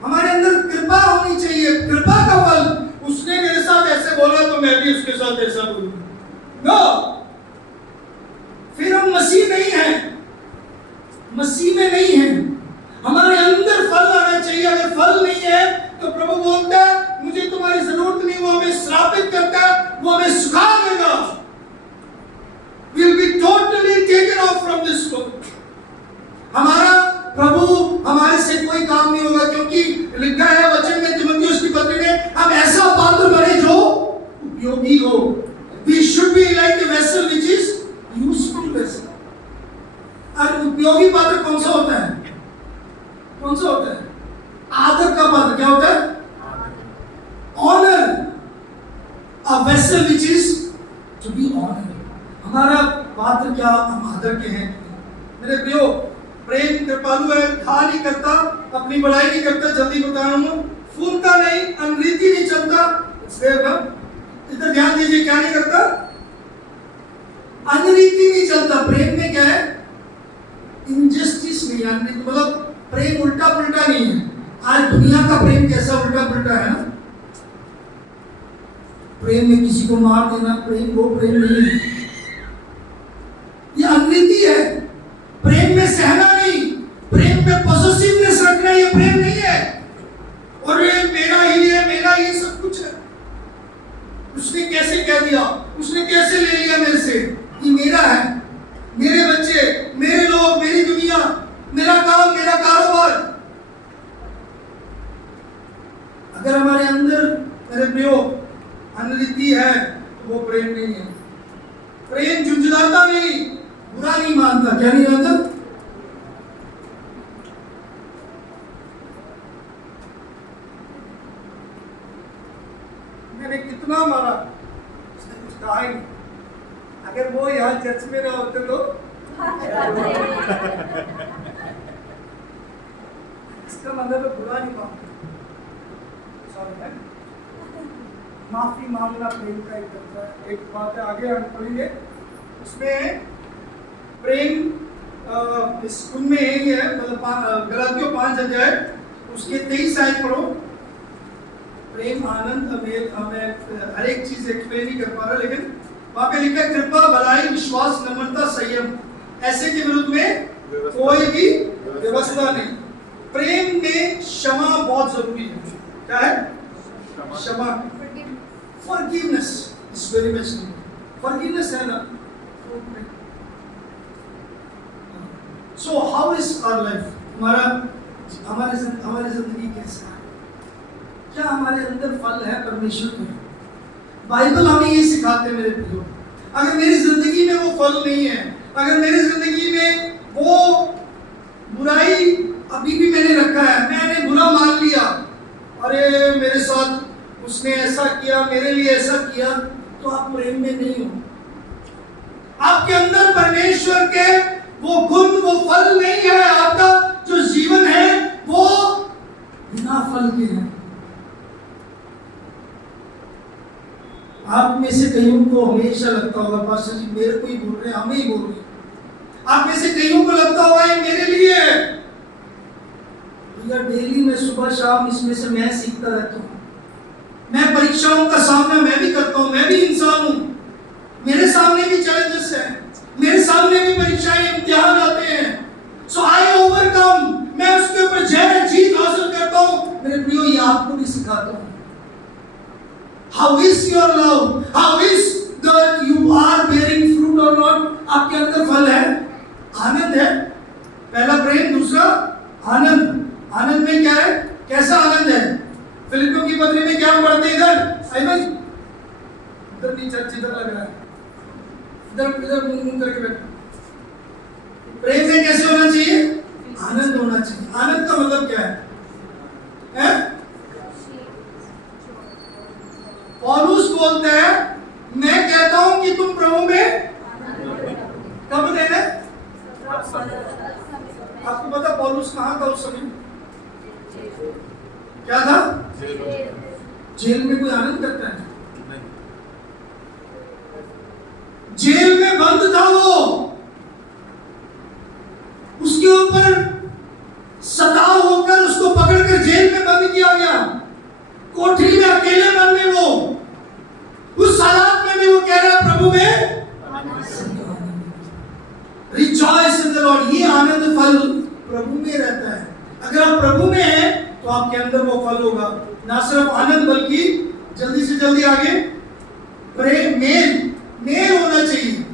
हमारे अंदर कृपा होनी चाहिए। कृपा का फल, उसने मेरे साथ ऐसे बोला तो मैं भी उसके साथ ऐसा बोलूंगा। नो, फिर हम मसीह नहीं हैं, मसीह में नहीं हैं। हमारे अंदर फल आना चाहिए। अगर फल नहीं है तो प्रभु बोलता है मुझे तुम्हारी जरूरत नहीं, वो हमें श्रापित करता है, वो हमें सुखा देगा। We'll be totally taken off from this world. हमारा प्रभु हमारे से कोई काम नहीं होगा, क्योंकि लिखा है वचन में तीमुथियुस की पत्री में, हम ऐसा पात्र बने जो उपयोगी हो. We should be like a vessel which is useful vessel. और उपयोगी पात्र कौन सा होता है? कौन सा होता है? आदर का पात्र. क्या होता है? Honour. A vessel which is to be honored. हमारा पात्र क्या? हम आदर के हैं. मेरे प्रियो, प्रेम कृपालु है, खा नहीं करता, अपनी बड़ाई नहीं करता, जल्दी बता रहा हूं, फूलता नहीं, अनरीति नहीं चलता. इधर ध्यान दीजिए, क्या नहीं करता? अनरीति नहीं चलता. प्रेम में क्या है? इनजस्टिस नहीं, अनरीति मतलब प्रेम उल्टा पुल्टा नहीं है. आज दुनिया का प्रेम कैसा उल्टा पुल्टा है ना. प्रेम में किसी को मार देना, प्रेम वो प्रेम नहीं है, ये अनरीति है. प्रेम में सहना नहीं, प्रेम में पॉजिटिवनेस रखना, ये प्रेम नहीं है. और ये मेरा ही है, मेरा ही सब कुछ है. उसने कैसे कह दिया, उसने कैसे ले लिया मेरे से, ये मेरा है, मेरे बच्चे, मेरे लोग, मेरी दुनिया, मेरा काम, मेरा कारोबार. अगर हमारे अंदर मेरे प्रियो अनरीति है तो वो प्रेम नहीं है. प्रेम झुंझुलाता नहीं, बुरा नहीं मानता. क्या नहीं मानता? मैंने कितना मारा, उसने कुछ कहा ही नहीं. अगर वो यहाँ चर्च में ना होते तो इसका मतलब बुरा नहीं मानता. सॉरी, माफी मांगना प्रेम का एक तरीका है. एक बात है, आगे हम पढ़ेंगे उसमें प्रेम इस उनमें यही है. मतलब गलातियों 5 अध्याय उसके 23 आयत पढ़ो. प्रेम, आनंद, अमेल. मैं हर एक चीज एक्सप्लेन नहीं कर पा रहा, लेकिन वहां पे लिखा है कृपा, भलाई, विश्वास, नम्रता, संयम, ऐसे के विरुद्ध में कोई भी व्यवस्था नहीं. प्रेम में क्षमा बहुत जरूरी है. क्या है? क्षमा. Forgiveness is very much needed. Forgiveness है ना. So how is our life? हमारी जिंदगी कैसा है? क्या हमारे अंदर फल है परमेश्वर के? बाइबल हमें ये सिखाते हैं मेरे प्रियो. अगर मेरी जिंदगी में वो फल नहीं है, अगर मेरी जिंदगी में वो बुराई अभी भी मैंने रखा है, मैंने बुरा मान लिया, अरे मेरे साथ उसने ऐसा किया, मेरे लिए ऐसा किया, तो आप प्रेम में नहीं हो. आपके अंदर परमेश्वर के वो गुण, वो फल नहीं है. आपका जो जीवन है वो बिना फल के है. आप में से कईयों को हमेशा लगता होगा, पास्टर जी मेरे को ही बोल रहे हैं, हमें ही बोल रहे हैं. आप में से कईयों को लगता होगा ये मेरे लिए है. भैया डेली में सुबह शाम इसमें से मैं सीखता रहता हूँ. मैं परीक्षाओं का सामना मैं भी करता हूँ, मैं भी इंसान हूँ. मेरे सामने भी चैलेंजेस हैं, मेरे सामने भी परीक्षाएं, इम्तिहान आते हैं. सो आई ओवरकम. मैं उसके ऊपर जय जीत हासिल करता हूँ. मेरे प्रियो, ये आपको भी सिखाता हूँ. How is your love? How is that you are bearing fruit or not? आपके अंदर फल है, आनंद है. पहला प्रेम, दूसरा आनंद. आनंद में क्या है? कैसा आनंद है? फिलिपियों की पत्री में क्या पढ़ते हैं? इधर आइमन, इधर नहीं, चर्च इधर लग रहा है. इधर इधर मुंह करके बैठो. प्रेम में कैसे होना चाहिए? आनंद होना चाहिए. आनंद का मतलब क्या है? पौलुस बोलते हैं, मैं कहता हूं कि तुम प्रभु में कब रहना. आपको पता पौलुस कहां था उस समय? क्या था? जेल में. कोई आनंद करता है? नहीं. जेल में बंद था वो. उसके ऊपर सताव होकर उसको पकड़कर जेल में बंद किया गया. कोठरी में अकेले मन में वो, उस हालात में भी वो कह रहा है प्रभु में रिजॉइस इन द लॉर्ड. ये आनंद फल प्रभु में रहता है. अगर आप प्रभु में हैं तो आपके अंदर वो फल होगा. ना सिर्फ आनंद, बल्कि जल्दी से जल्दी आगे प्रेम, मेल होना चाहिए.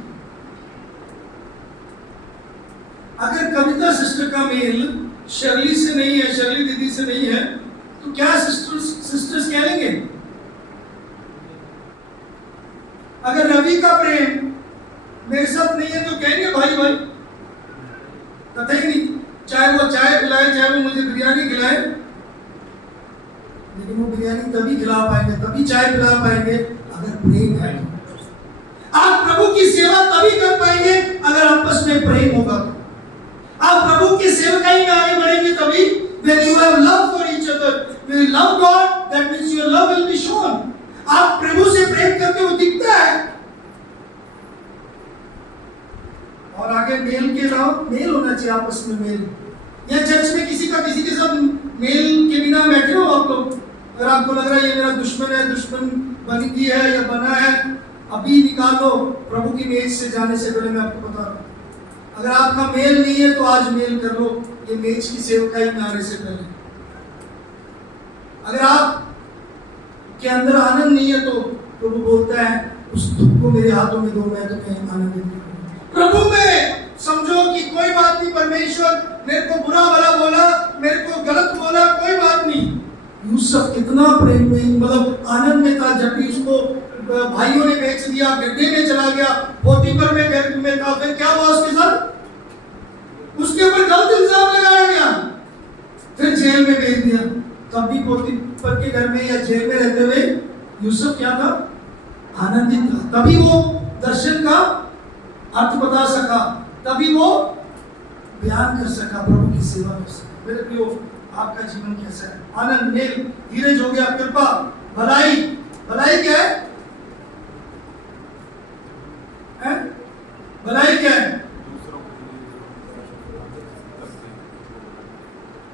अगर कविता सिस्टर का मेल शर्ली से नहीं है, शर्ली दीदी से नहीं है, तो क्या सिस्टर्स कह लेंगे? अगर रवि का प्रेम मेरे साथ नहीं है तो कहेंगे भाई भाई, कतई नहीं। चाहे वो चाय खिलाए, चाहे वो मुझे बिरयानी खिलाए, लेकिन वो बिरयानी तभी खिला पाएंगे, तभी चाय पिला पाएंगे अगर प्रेम है। आप प्रभु की सेवा तभी कर पाएंगे अगर आपस में प्रेम होगा। आप प्रभु की सेवकाई में आगे बढ़ेंगे तभी। when you have love for each other, when you love God, that means your love will be shown. आप प्रभु से प्रेम करते हो दिखता है। और आगे मेल के अलावा मेल होना चाहिए, आपस में मेल। या चर्च में किसी के साथ मेल के बिना बैठे हो आप लोग? अगर आपको लग रहा है ये मेरा दुश्मन है, दुश्मन बन गई है या बना है, अभी निकालो प्रभु की मेज से जाने से पहले। मैं आपको बता रहा हूँ, अगर आपका मेल नहीं है तो आज मेल कर लो, ये मेज की सेवकाई में आने से पहले। अगर आप के अंदर आनंद नहीं है तो प्रभु बोलता है उस दुख को मेरे हाथों में दो, मैं तुम्हें आनंदित करूंगा। प्रभु में समझो कि कोई बात नहीं, परमेश्वर मेरे को बुरा भला बोला, मेरे को गलत बोला, कोई बात नहीं। यूसुफ कितना प्रेम में, मतलब आनंद में था जब भी उसको भाइयों ने बेच दिया, गड्ढे में चला गया, पोतीफर में घर में था। फिर क्या हुआ उसके साथ? उसके ऊपर गलत इल्जाम लगाया गया, फिर जेल में भेज दिया। तब भी पोतीफर के घर में या जेल में रहते हुए यूसुफ क्या था? आनंदित था। तभी वो दर्शन का अर्थ बता सका, तभी वो बयान कर सका, प्रभु की सेवा कर सका। मेरे प्रियो, आपका जीवन कैसा है? आनंद, मेल, धीरज हो गया, कृपा, भलाई। भलाई क्या है? भलाई क्या है?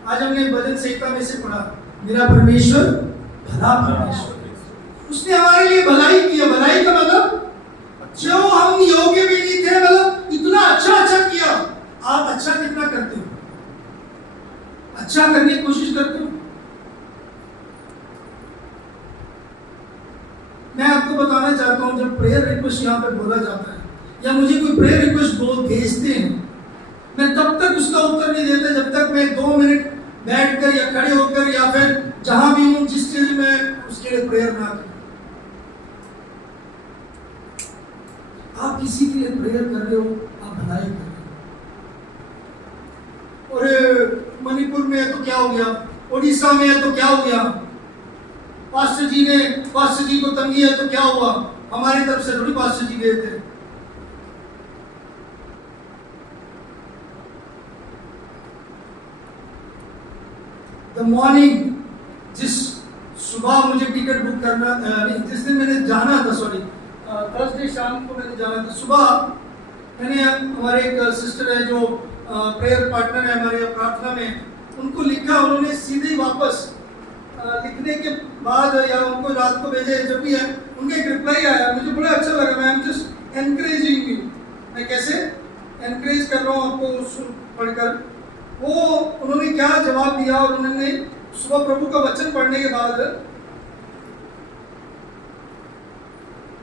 आज हमने भजन संहिता में से पढ़ा, मेरा परमेश्वर भला परमेश्वर, उसने हमारे लिए भलाई किया। भलाई का मतलब जो हम योग्य भी नहीं थे, मतलब इतना अच्छा किया। आप अच्छा कितना करते हो? अच्छा करने की कोशिश करते हो? मैं आपको बताना चाहता हूं, जब प्रेयर रिक्वेस्ट यहाँ पे बोला जाता है या मुझे कोई प्रेयर रिक्वेस्ट भेजते हैं, मैं तब तक उसका उत्तर नहीं देता जब तक मैं 2 मिनट बैठकर या खड़े होकर या फिर जहां भी हूं जिस चीज में उसके लिए प्रेयर ना करूं। आप किसी के लिए प्रेयर कर रहे हो, आप भलाई कर रहे हो। और मणिपुर में है तो क्या हो गया, उड़ीसा में है तो क्या हो गया, पास्टर जी को तंगी है तो क्या हुआ? हमारी तरफ से थोड़ी पास्टर जी गए थे। द मॉर्निंग, जिस सुबह मुझे टिकट बुक करना, जिस दिन मैंने जाना था, सॉरी थर्सडे शाम को मैंने जाना था, सुबह मैंने हमारे एक सिस्टर है जो प्रेयर पार्टनर है हमारे प्रार्थना में, उनको लिखा। उन्होंने सीधे ही वापस लिखने के बाद या उनको रात को भेजे, जब भी है उनका एक रिप्लाई आया, मुझे बड़ा अच्छा लगा। मैं जस्ट एनकरेजिंग यू, मैं कैसे एनकरेज कर रहा हूँ आपको पढ़कर। वो उन्होंने क्या जवाब दिया, और उन्होंने सुबह प्रभु का वचन पढ़ने के बाद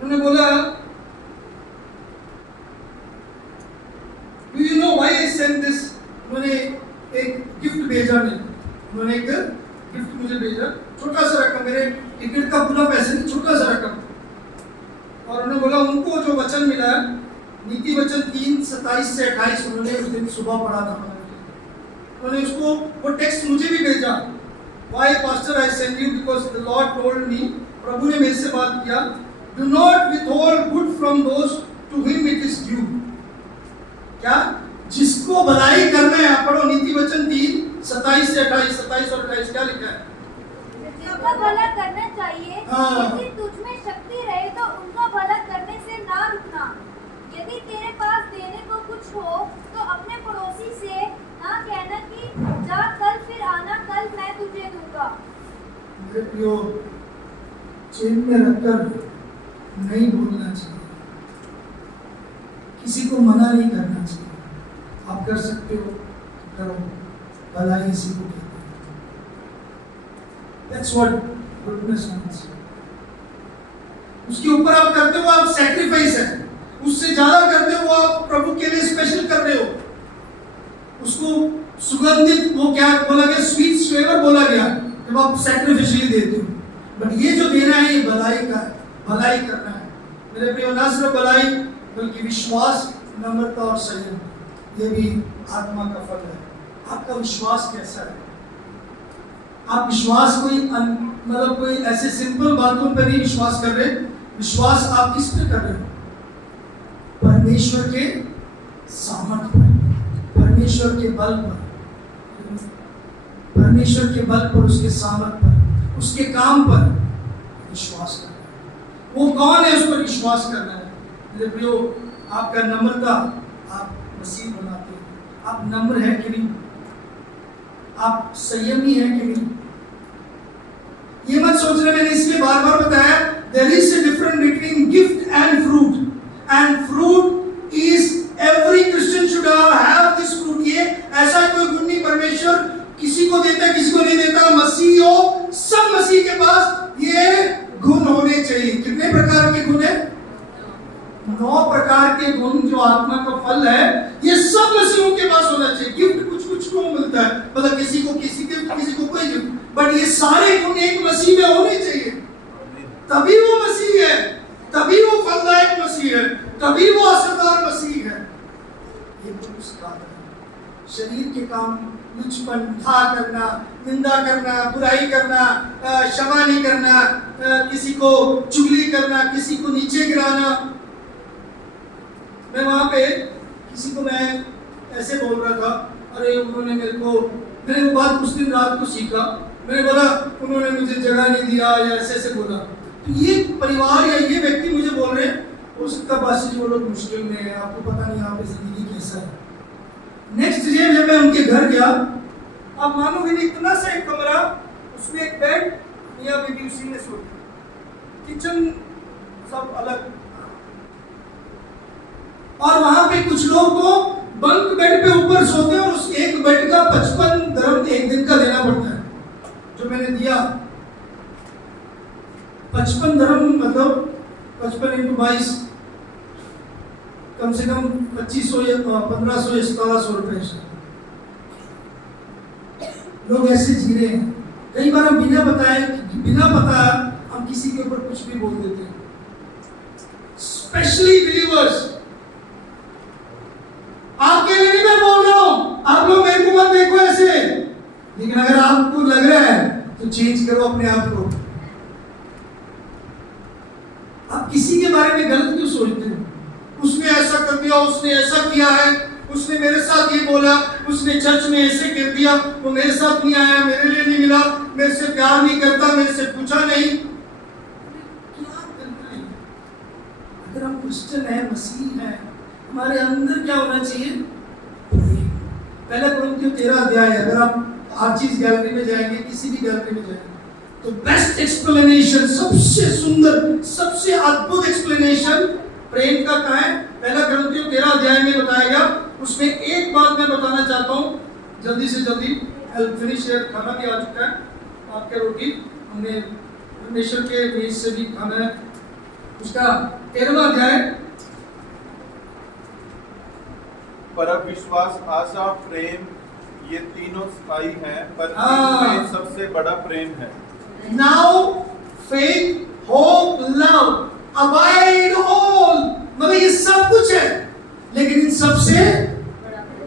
उन्होंने बोला, do you know why I send this? उन्होंने एक गिफ्ट भेजा, उन्होंने एक गिफ्ट मुझे भेजा, छोटा सा रकम, मेरे टिकट का पूरा पैसे नहीं, छोटा सा रकम। और उन्होंने बोला उनको जो वचन मिला है, नीति वचन 3:27 से 28, उन्होंने उस दिन सुबह पढ़ा था। उन्होंने उसको वो टेक्स्ट मुझे भी भेजा, why pastor I send you because the Lord told me, प्रभु ने मेरे से बात किया, do not withhold good from those to him it is due. क्या? जिसको भलाई करना है, आप पढ़ो नीति वचन 3:27 से 28, 27 और 28 क्या लिखा है? जिसका भला करना चाहिए, हाँ। यदि तुझ में शक्ति रहे तो उनका भला करने से ना रुकना। यदि तेरे पास देने को कुछ हो तो अपने पड़ोसी से ना कहना कि जा कल फिर आना, कल मैं तुझे दूंगा। मेरे प्रियो, चेन में रखकर नहीं बोलना चाहिए, किसी को मना नहीं करना चाहिए। आप कर सकते हो तो करो, भलाई इसी को कहते हैं। That's what goodness means. उसके ऊपर आप करते हो, आप सैक्रिफाइस है, उससे ज्यादा करते हो, आप प्रभु के लिए स्पेशल कर रहे हो। उसको सुगंधित, वो क्या बोला गया, स्वीट फ्लेवर बोला गया जब आप सैक्रिफिशियली देते हो। बट ये जो देना है ये भलाई का है, भलाई करना है मेरे प्रियो। ना सिर्फ भलाई बल्कि विश्वास, नम्रता और संयम, ये भी आत्मा का फल है। आपका विश्वास कैसा है? आप विश्वास कोई मतलब कोई ऐसे सिंपल बातों पर नहीं विश्वास कर रहे। विश्वास आप किस पे कर रहे हो? परमेश्वर के सामर्थ्य पर, परमेश्वर के बल पर, परमेश्वर के बल पर, उसके सामर्थ्य पर, उसके काम पर विश्वास करना है। वो कौन है उस पर विश्वास करना है? मेरे प्रियो, आपका नम्रता आप मसीह बनाते हैं। आप नम्र है कि नहीं? आप संयमी है कि नहीं? ये मत सोचना, मैंने इसलिए बार बार बताया, there is a difference between gift and fruit, and fruit is every Christian should have this fruit. ये ऐसा कोई गुण नहीं परमेश्वर किसी को देता है, किसी को नहीं देता। मसीह हो, सब मसीह के पास ये गुण होने चाहिए। कितने प्रकार के गुण है? 9 प्रकार के गुण जो आत्मा का फल है, ये सब मसीहों के पास होना चाहिए। गिफ्ट कुछ कुछ को मिलता है, मतलब किसी को किसी गिफ्ट, किसी को कोई गिफ्ट, बट ये सारे गुण एक मसीह में होने चाहिए। तभी वो मसीह है, तभी वो फलदायक मसीह है, तभी वो असरदार मसीह है। ये गुण उसका है। शरीर के काम, लुचपन, था करना, निंदा करना, बुराई करना, क्षमा नहीं करना, किसी को चुगली करना, किसी को नीचे गिराना। मैं वहां पे किसी को मैं ऐसे बोल रहा था, अरे उन्होंने मेरे को, मैंने वो बात उस दिन रात को सीखा, मैंने बोला उन्होंने मुझे जगह नहीं दिया या ऐसे ऐसे बोला। तो ये परिवार या ये व्यक्ति मुझे बोल रहे हैं, हो सकता बासी जी वो लोग मुश्किल में है, आपको पता नहीं यहाँ पे जिंदगी कैसा है। नेक्स्ट डे जब मैं उनके घर गया, आप मानोगे नहीं, इतना सा एक कमरा, उसमें एक बेड, मियां बीबी उसी में सोते, किचन सब अलग, और वहां पे कुछ लोग को बंक बेड पे ऊपर सोते हैं और उस एक बेड का 55 दिरहम एक दिन का देना पड़ता है। जो मैंने दिया 55 दिरहम, मतलब 55 × 22, कम से कम 2500 या 1500 या 1700 रुपए से लोग ऐसे जी रहे हैं। कई बार हम बिना बताए, बिना पता हम किसी के ऊपर कुछ भी बोल देते हैं, स्पेशली बिलीवर्स। आपके लिए नहीं मैं बोल रहा हूं, आप लोग मेरे को मत देखो ऐसे, लेकिन अगर आपको लग रहा है तो चेंज करो अपने आप को। आप किसी के बारे में गलत क्यों सोचते हो? उसने ऐसा कर दिया, उसने ऐसा किया है, उसने मेरे साथ ये बोला, उसने चर्च में ऐसे कर दिया, वो मेरे साथ नहीं आया, मेरे लिए नहीं मिला, मेरे से प्यार नहीं करता, मेरे से पूछा नहीं। क्या करना है? अगर हम क्रिश्चियन है, मसीह है, हमारे अंदर क्या होना चाहिए? पहला कुरिन्थियों 13 अध्याय, अगर आप आर्चिस गैलरी में जाएंगे, किसी भी गैलरी में जाएंगे, तो बेस्ट एक्सप्लेनेशन, सबसे सुंदर, सबसे अद्भुत एक्सप्लेनेशन प्रेम का कहाँ है? पहला कुरिन्थियों 13 अध्याय में बताया गया। उसमें एक बात मैं बताना चाहता हूँ जल्दी से जल्दी, फिनिश, खाना भी आ चुका है, आपके रोटी हमने परमेश्वर के मेज से भी खाना है। उसका 13वां अध्याय, पर अब विश्वास, आशा, प्रेम, ये तीनों स्थायी हैं, पर इनमें सबसे बड़ा प्रेम है। Now faith, hope, love abide all, मतलब ये सब कुछ है, लेकिन इन सबसे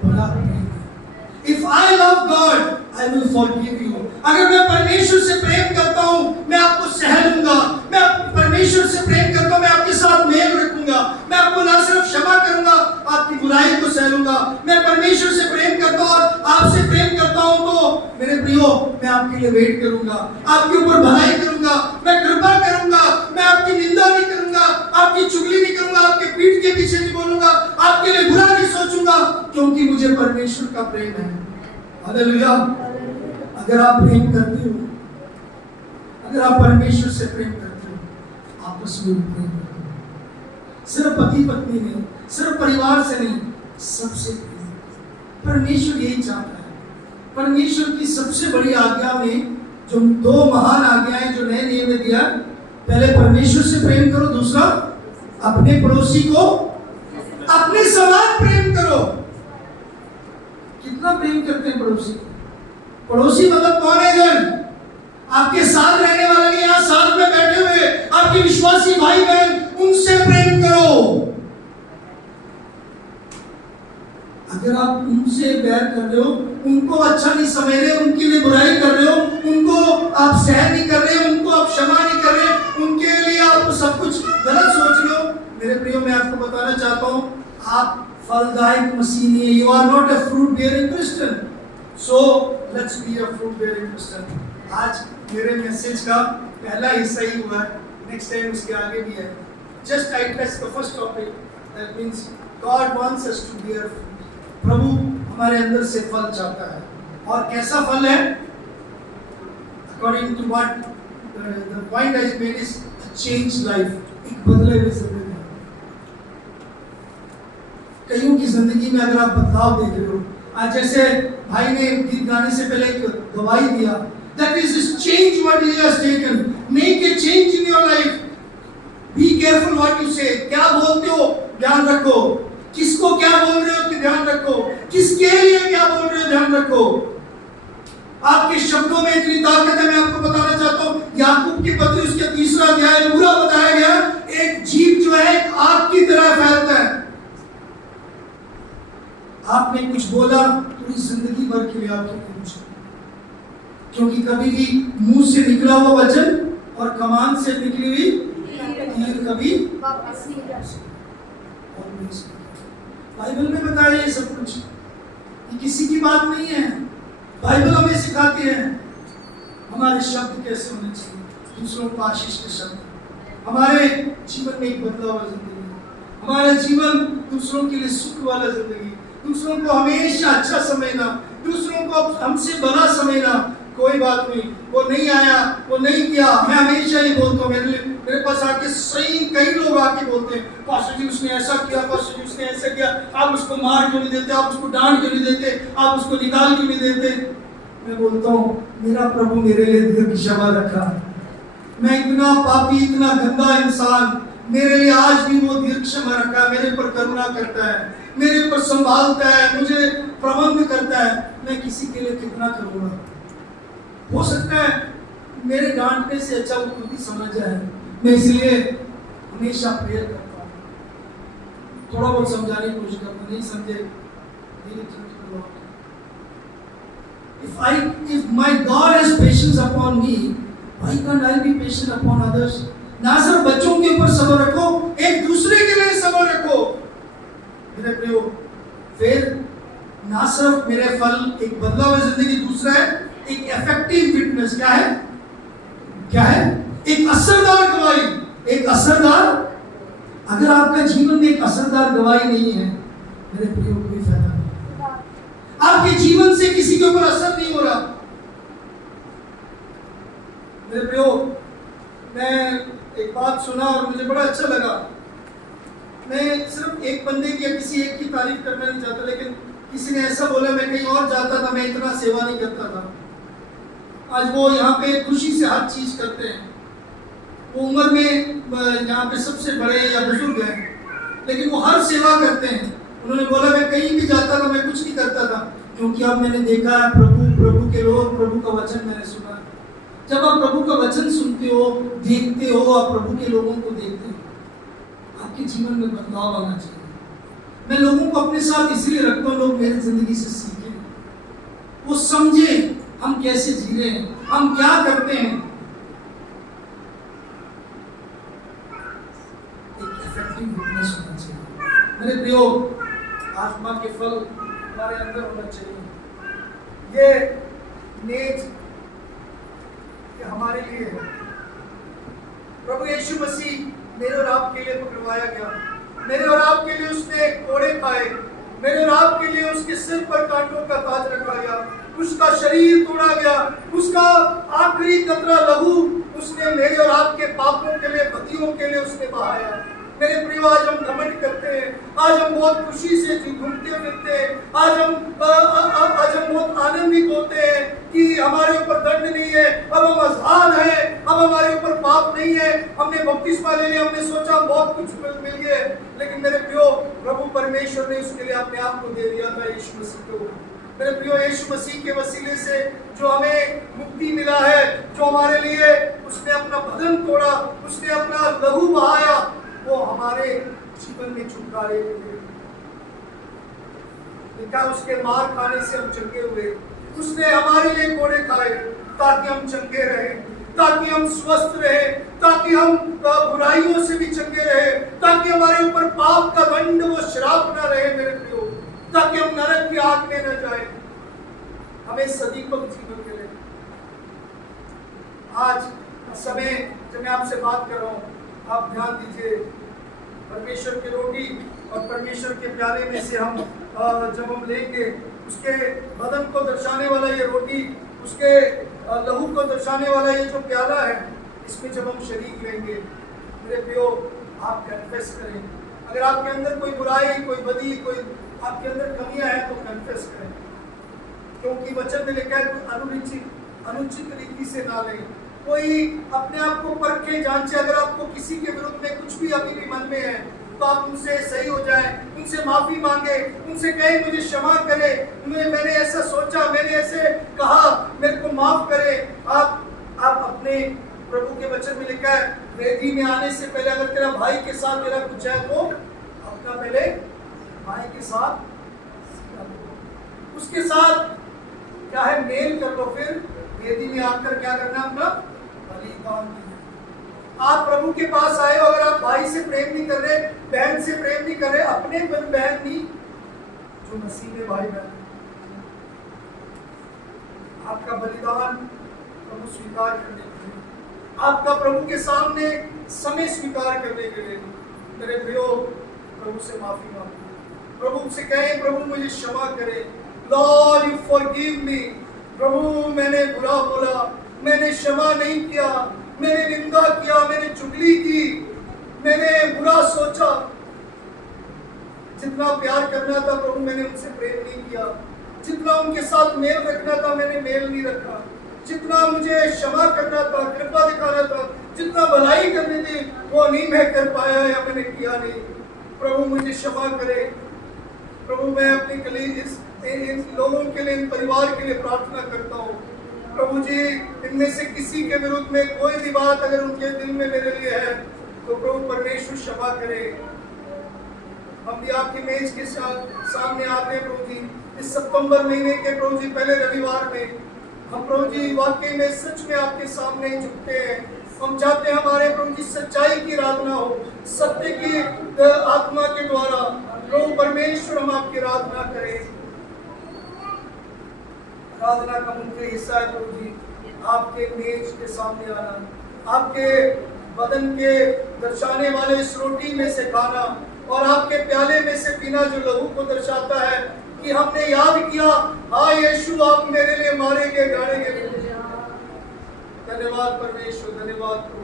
बड़ा प्रेम है। If I love God I will forgive you. अगर मैं परमेश्वर से प्रेम करता हूं, मैं आपको सह लूंगा। मैं परमेश्वर से प्रेम करता हूं, मैं आपके साथ मेल रखूंगा। मैं आपको ना सिर्फ क्षमा करूंगा, आपकी बुराई को सह लूंगा। मैं परमेश्वर से प्रेम करता हूं और आपसे प्रेम करता हूं, तो मेरे प्रियो मैं आपके लिए वेट करूंगा, आपके ऊपर भलाई करूंगा, मैं कृपा करूंगा, मैं आपकी निंदा नहीं करूंगा, आपकी चुगली नहीं करूंगा, आपके पीठ के पीछे नहीं बोलूंगा, आपके लिए बुरा नहीं सोचूंगा, क्योंकि मुझे परमेश्वर का प्रेम है। हालेलुया। अगर आप प्रेम करते हो, अगर आप परमेश्वर से प्रेम करते हो, आपस में प्रेम करते हो, सिर्फ पति पत्नी नहीं, सिर्फ परिवार से नहीं, सबसे प्रेम। परमेश्वर यही चाहता है। परमेश्वर की सबसे बड़ी आज्ञा में जो 2 महान आज्ञाएं जो नए नियम में दिया, पहले परमेश्वर से प्रेम करो, दूसरा अपने पड़ोसी को अपने समान प्रेम करो। कितना प्रेम करते हैं पड़ोसी को? पड़ोसी मतलब कौन है जन? आपके साथ रहने वाले नहीं, यहाँ साथ में बैठे हुए आपके विश्वासी भाई बहन, उनसे प्रेम करो। अगर आप उनसे बैर कर रहे हो, उनको अच्छा नहीं समझ रहे, उनके लिए बुराई कर रहे हो, उनको आप सहन नहीं कर रहे, उनको आप क्षमा नहीं कर रहे, उनके लिए आप सब कुछ गलत सोच रहे हो, मेरे प्रियो मैं आपको बताना चाहता हूं, आप फलदायक मसीह नहीं है। You are not a fruit bearing Christian, so let's be a fruit bearing Christian. आज मेरे मैसेज का पहला हिस्सा ही हुआ है, नेक्स्ट टाइम उसके आगे भी है। Just I touch the first topic, that means God wants us to bear fruit. प्रभु हमारे अंदर से फल चाहता है, और कैसा फल है? According to what the point I made is change life, एक बदले हुए जिंदगी। कईयों की जिंदगी में अगर आप बदलाव देख रहे हो, आज जैसे भाई ने गीत गाने से पहले एक गवाही दिया, that is change what he has taken, make a change in your life. Be careful what you से, क्या बोलते हो ध्यान रखो, किसको क्या बोल रहे हो कि ध्यान रखो, किसके लिए क्या बोल रहे हो ध्यान रखो। आपके शब्दों में इतनी ताकत है, मैं आपको बताना चाहता हूं, याकूब की पत्री उसके 3रा अध्याय पूरा बताया गया, एक जीव जो है एक आग की तरह फैलता है। आपने कुछ बोला, पूरी जिंदगी भर के लिए आपके लिए कुछ, क्योंकि कभी भी मुंह से निकला हुआ वचन और कमान से निकली हुई तीर कभी वापस नहीं जा सकती। बाइबल में बताया ये सब कुछ, ये किसी की बात नहीं है। बाइबल हमें सिखाती है हमारे शब्द कैसे होने चाहिए, दूसरों को आशीष के शब्द। हमारे जीवन में एक बदलाव वाला जिंदगी, हमारा जीवन दूसरों के लिए सुख वाला जिंदगी, दूसरों को हमेशा अच्छा समझना, दूसरों को हमसे बड़ा समझना। कोई बात नहीं, वो नहीं आया, वो नहीं किया, मैं हमेशा ही बोलता हूँ, मेरे पास आके सही कई लोग आके बोलते हैं, पास्टर जी उसने ऐसा किया, पास्टर जी उसने ऐसा किया, आप उसको मार क्यों नहीं देते, आप उसको डांट क्यों नहीं देते, आप उसको निकाल क्यों नहीं देते। मैं बोलता हूँ मेरा प्रभु मेरे लिए दीर्घ क्षमा रखा, मैं इतना पापी, इतना गंदा इंसान, मेरे लिए आज भी वो दीर्घ क्षमा रखा, मेरे पर करुणा करता है, मेरे पर संभालता है, मुझे प्रबंध करता है। मैं किसी के लिए कितना करूँगा? हो सकता है मेरे डांटने से अच्छा वो खुद ही समझ जाए, मैं इसलिए हमेशा प्रेयर करता हूँ, थोड़ा बहुत समझाने की कोशिश करता हूँ, नहीं समझे if my God has patience upon me, why can't I be patient upon others? ना सिर्फ बच्चों के ऊपर सब्र रखो, एक दूसरे के लिए सब्र रखो मेरे प्रियो। फिर ना सिर्फ मेरे फल एक बदला हुआ जिंदगी, दूसरा है एक इफेक्टिव विटनेस। क्या है? क्या है? एक असरदार गवाही, एक असरदार। अगर आपका जीवन में एक असरदार गवाही नहीं है मेरे प्रियो, कोई फायदा नहीं। आपके जीवन से किसी के ऊपर असर नहीं हो रहा मेरे प्रियो। मैं एक बात सुना और मुझे बड़ा अच्छा लगा। मैं सिर्फ एक बंदे की या किसी एक की तारीफ करना नहीं चाहता, लेकिन किसी ने ऐसा बोला, मैं कहीं और जाता था, मैं इतना सेवा नहीं करता था, आज वो यहाँ पे खुशी से हर चीज करते हैं। वो उम्र में यहाँ पे सबसे बड़े या बुजुर्ग हैं, लेकिन वो हर सेवा करते हैं। उन्होंने बोला मैं कहीं भी जाता था, मैं कुछ नहीं करता था, क्योंकि अब मैंने देखा है प्रभु के लोग, प्रभु का वचन मैंने सुना। जब आप प्रभु का वचन सुनते हो, देखते हो, आप प्रभु के लोगों को देखते हो, आपके जीवन में बदलाव आना चाहिए। मैं लोगों को अपने साथ इसलिए रखता हूँ, लोग मेरी जिंदगी से सीखें, वो समझे हम कैसे जी रहे हैं, हम क्या करते हैं। एक इफेक्टिव विटनेस होना चाहिए मेरे प्रियो। आत्मा के फल हमारे अंदर होना चाहिए। ये नेज ये हमारे लिए है। प्रभु यीशु मसीह मेरे और आपके लिए पकड़वाया गया, मेरे और आपके लिए उसने कोड़े खाए, मेरे और आपके लिए उसके सिर पर कांटों का ताज रखा गया, उसका शरीर तोड़ा गया, उसका आखिरी कतरा लहू उसने मेरे और आपके पापों के लिए, बदियों के लिए उसने बहाया। मेरे प्रियो, आज हम घमंड करते हैं, आज हम बहुत खुशी से घूमते फिरते हैं, आज हम बहुत आनंदित होते हैं कि हमारे ऊपर दंड नहीं है, अब हम आजाद हैं, अब हमारे ऊपर पाप नहीं है, हमने बपतिस्मा ले लिया, हमने सोचा बहुत कुछ मिल गया। लेकिन मेरे प्रियो, प्रभु परमेश्वर ने उसके लिए अपने आप को दे दिया था, यीशु मसीह को। मेरे प्रियो यीशु मसीह के वसीले से जो हमें मुक्ति मिला है, जो हमारे लिए उसने अपना बदन तोड़ा, उसने अपना लहू बहाया, वो हमारे जीवन में छुटकारे के लिए लिखा। उसके मार खाने से हम चंगे हुए, उसने हमारे लिए कोड़े खाए ताकि हम चंगे रहे, ताकि हम स्वस्थ रहे, ताकि हम बुराइयों से भी चंगे रहे, ताकि हमारे ऊपर पाप का दंड वो श्राप ना रहे मेरे प्रियो, ताकि हम नरक की आग में न जाए, हमें सदीपक जीवन मिले। आज समय जब मैं आपसे बात कर रहा हूँ, आप ध्यान दीजिए, परमेश्वर की रोटी और परमेश्वर के प्याले में से हम जब हम लेंगे, उसके बदन को दर्शाने वाला ये रोटी, उसके लहू को दर्शाने वाला ये जो प्याला है, इसमें जब हम शरीक लेंगे, मेरे प्रियो आप कन्फेस करें। अगर आपके अंदर कोई बुराई, कोई बदी, कोई आपके अंदर कमियां हैं तो कन्फेस करें, क्योंकि वचन में लिखा है कोई अनुचित रीति से ना लें। कोई अपने आप को परखे जांचे, अगर आपको किसी के विरुद्ध में कुछ भी अभी भी मन में है तो आप उनसे सही हो जाएं, उनसे माफी मांगे, उनसे कहें मुझे क्षमा करे, मैंने ऐसा सोचा, मैंने ऐसे कहा, मेरे को माफ करे। आप अपने प्रभु के वचन में लिखा है वेदी में आने से पहले अगर तेरा भाई के साथ तेरा कुछ है तो अपना पहले भाई के साथ उसके साथ क्या है मेल कर लो, फिर वेदी में आकर क्या करना, अपना बलिदान देना। आप प्रभु के पास आए हो, अगर आप भाई से प्रेम नहीं कर रहे, बहन से प्रेम नहीं कर रहे, अपने बहन नहीं जो मसीह में भाई बहन, आपका बलिदान प्रभु स्वीकार करने के लिए, आपका प्रभु के सामने समय स्वीकार करने के लिए, मेरे प्रियो प्रभु से माफी मांगो, प्रभु से कहें प्रभु मुझे क्षमा करे, लॉर्ड यू फॉरगिव मी। प्रभु मैंने बुरा बोला, मैंने क्षमा नहीं किया, मैंने निंदा किया, मैंने चुगली की, मैंने बुरा सोचा, जितना प्यार करना था प्रभु मैंने उनसे प्रेम नहीं किया, जितना उनके साथ मेल रखना था मैंने मेल नहीं रखा, जितना मुझे क्षमा करना था, कृपा दिखाना था, जितना भलाई करनी थी वो नहीं मैं कर पाया या मैंने किया नहीं। प्रभु मुझे क्षमा करे। प्रभु मैं अपनी इन लोगों के लिए, इन परिवार के लिए प्रार्थना करता हूँ। प्रभु जी इनमें से किसी के विरुद्ध में कोई भी बात अगर उनके दिल में मेरे लिए है तो प्रभु परमेश्वर क्षमा करे। हम भी आपकी मेज के सामने आते हैं प्रभु जी, इस सितंबर महीने के प्रभु जी पहले रविवार में हम प्रभु जी वाकई में सच में आपके सामने झुकते हैं। हम चाहते हैं हमारे प्रभु जी सच्चाई की आराधना हो, सत्य की आत्मा के द्वारा प्रभु परमेश्वर हम आपकी आराधना करें। आराधना का मुख्य हिस्सा है प्रभु जी आपके मेज के सामने आना, आपके बदन के दर्शाने वाले इस रोटी में से खाना और आपके प्याले में से पीना जो लहू को दर्शाता है कि हमने याद किया हाँ यीशु आप मेरे लिए मारे गए, गाड़े गए। धन्यवाद परमेश्वर, धन्यवाद प्रभु।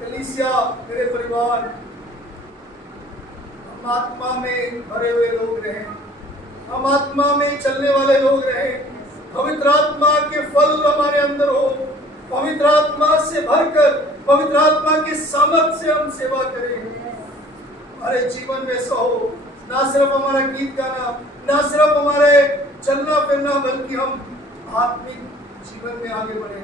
कलीसिया मेरे परिवार हम आत्मा में भरे हुए लोग रहे, हम आत्मा में चलने वाले लोग रहे, पवित्र आत्मा के फल हमारे अंदर हो, पवित्र आत्मा से भरकर पवित्र आत्मा के सामर्थ से हम सेवा करें। हमारे जीवन में ऐसा हो, ना सिर्फ हमारा गीत गाना, ना सिर्फ हमारे चलना फिरना, बल्कि हम आत्मिक जीवन में आगे बढ़े।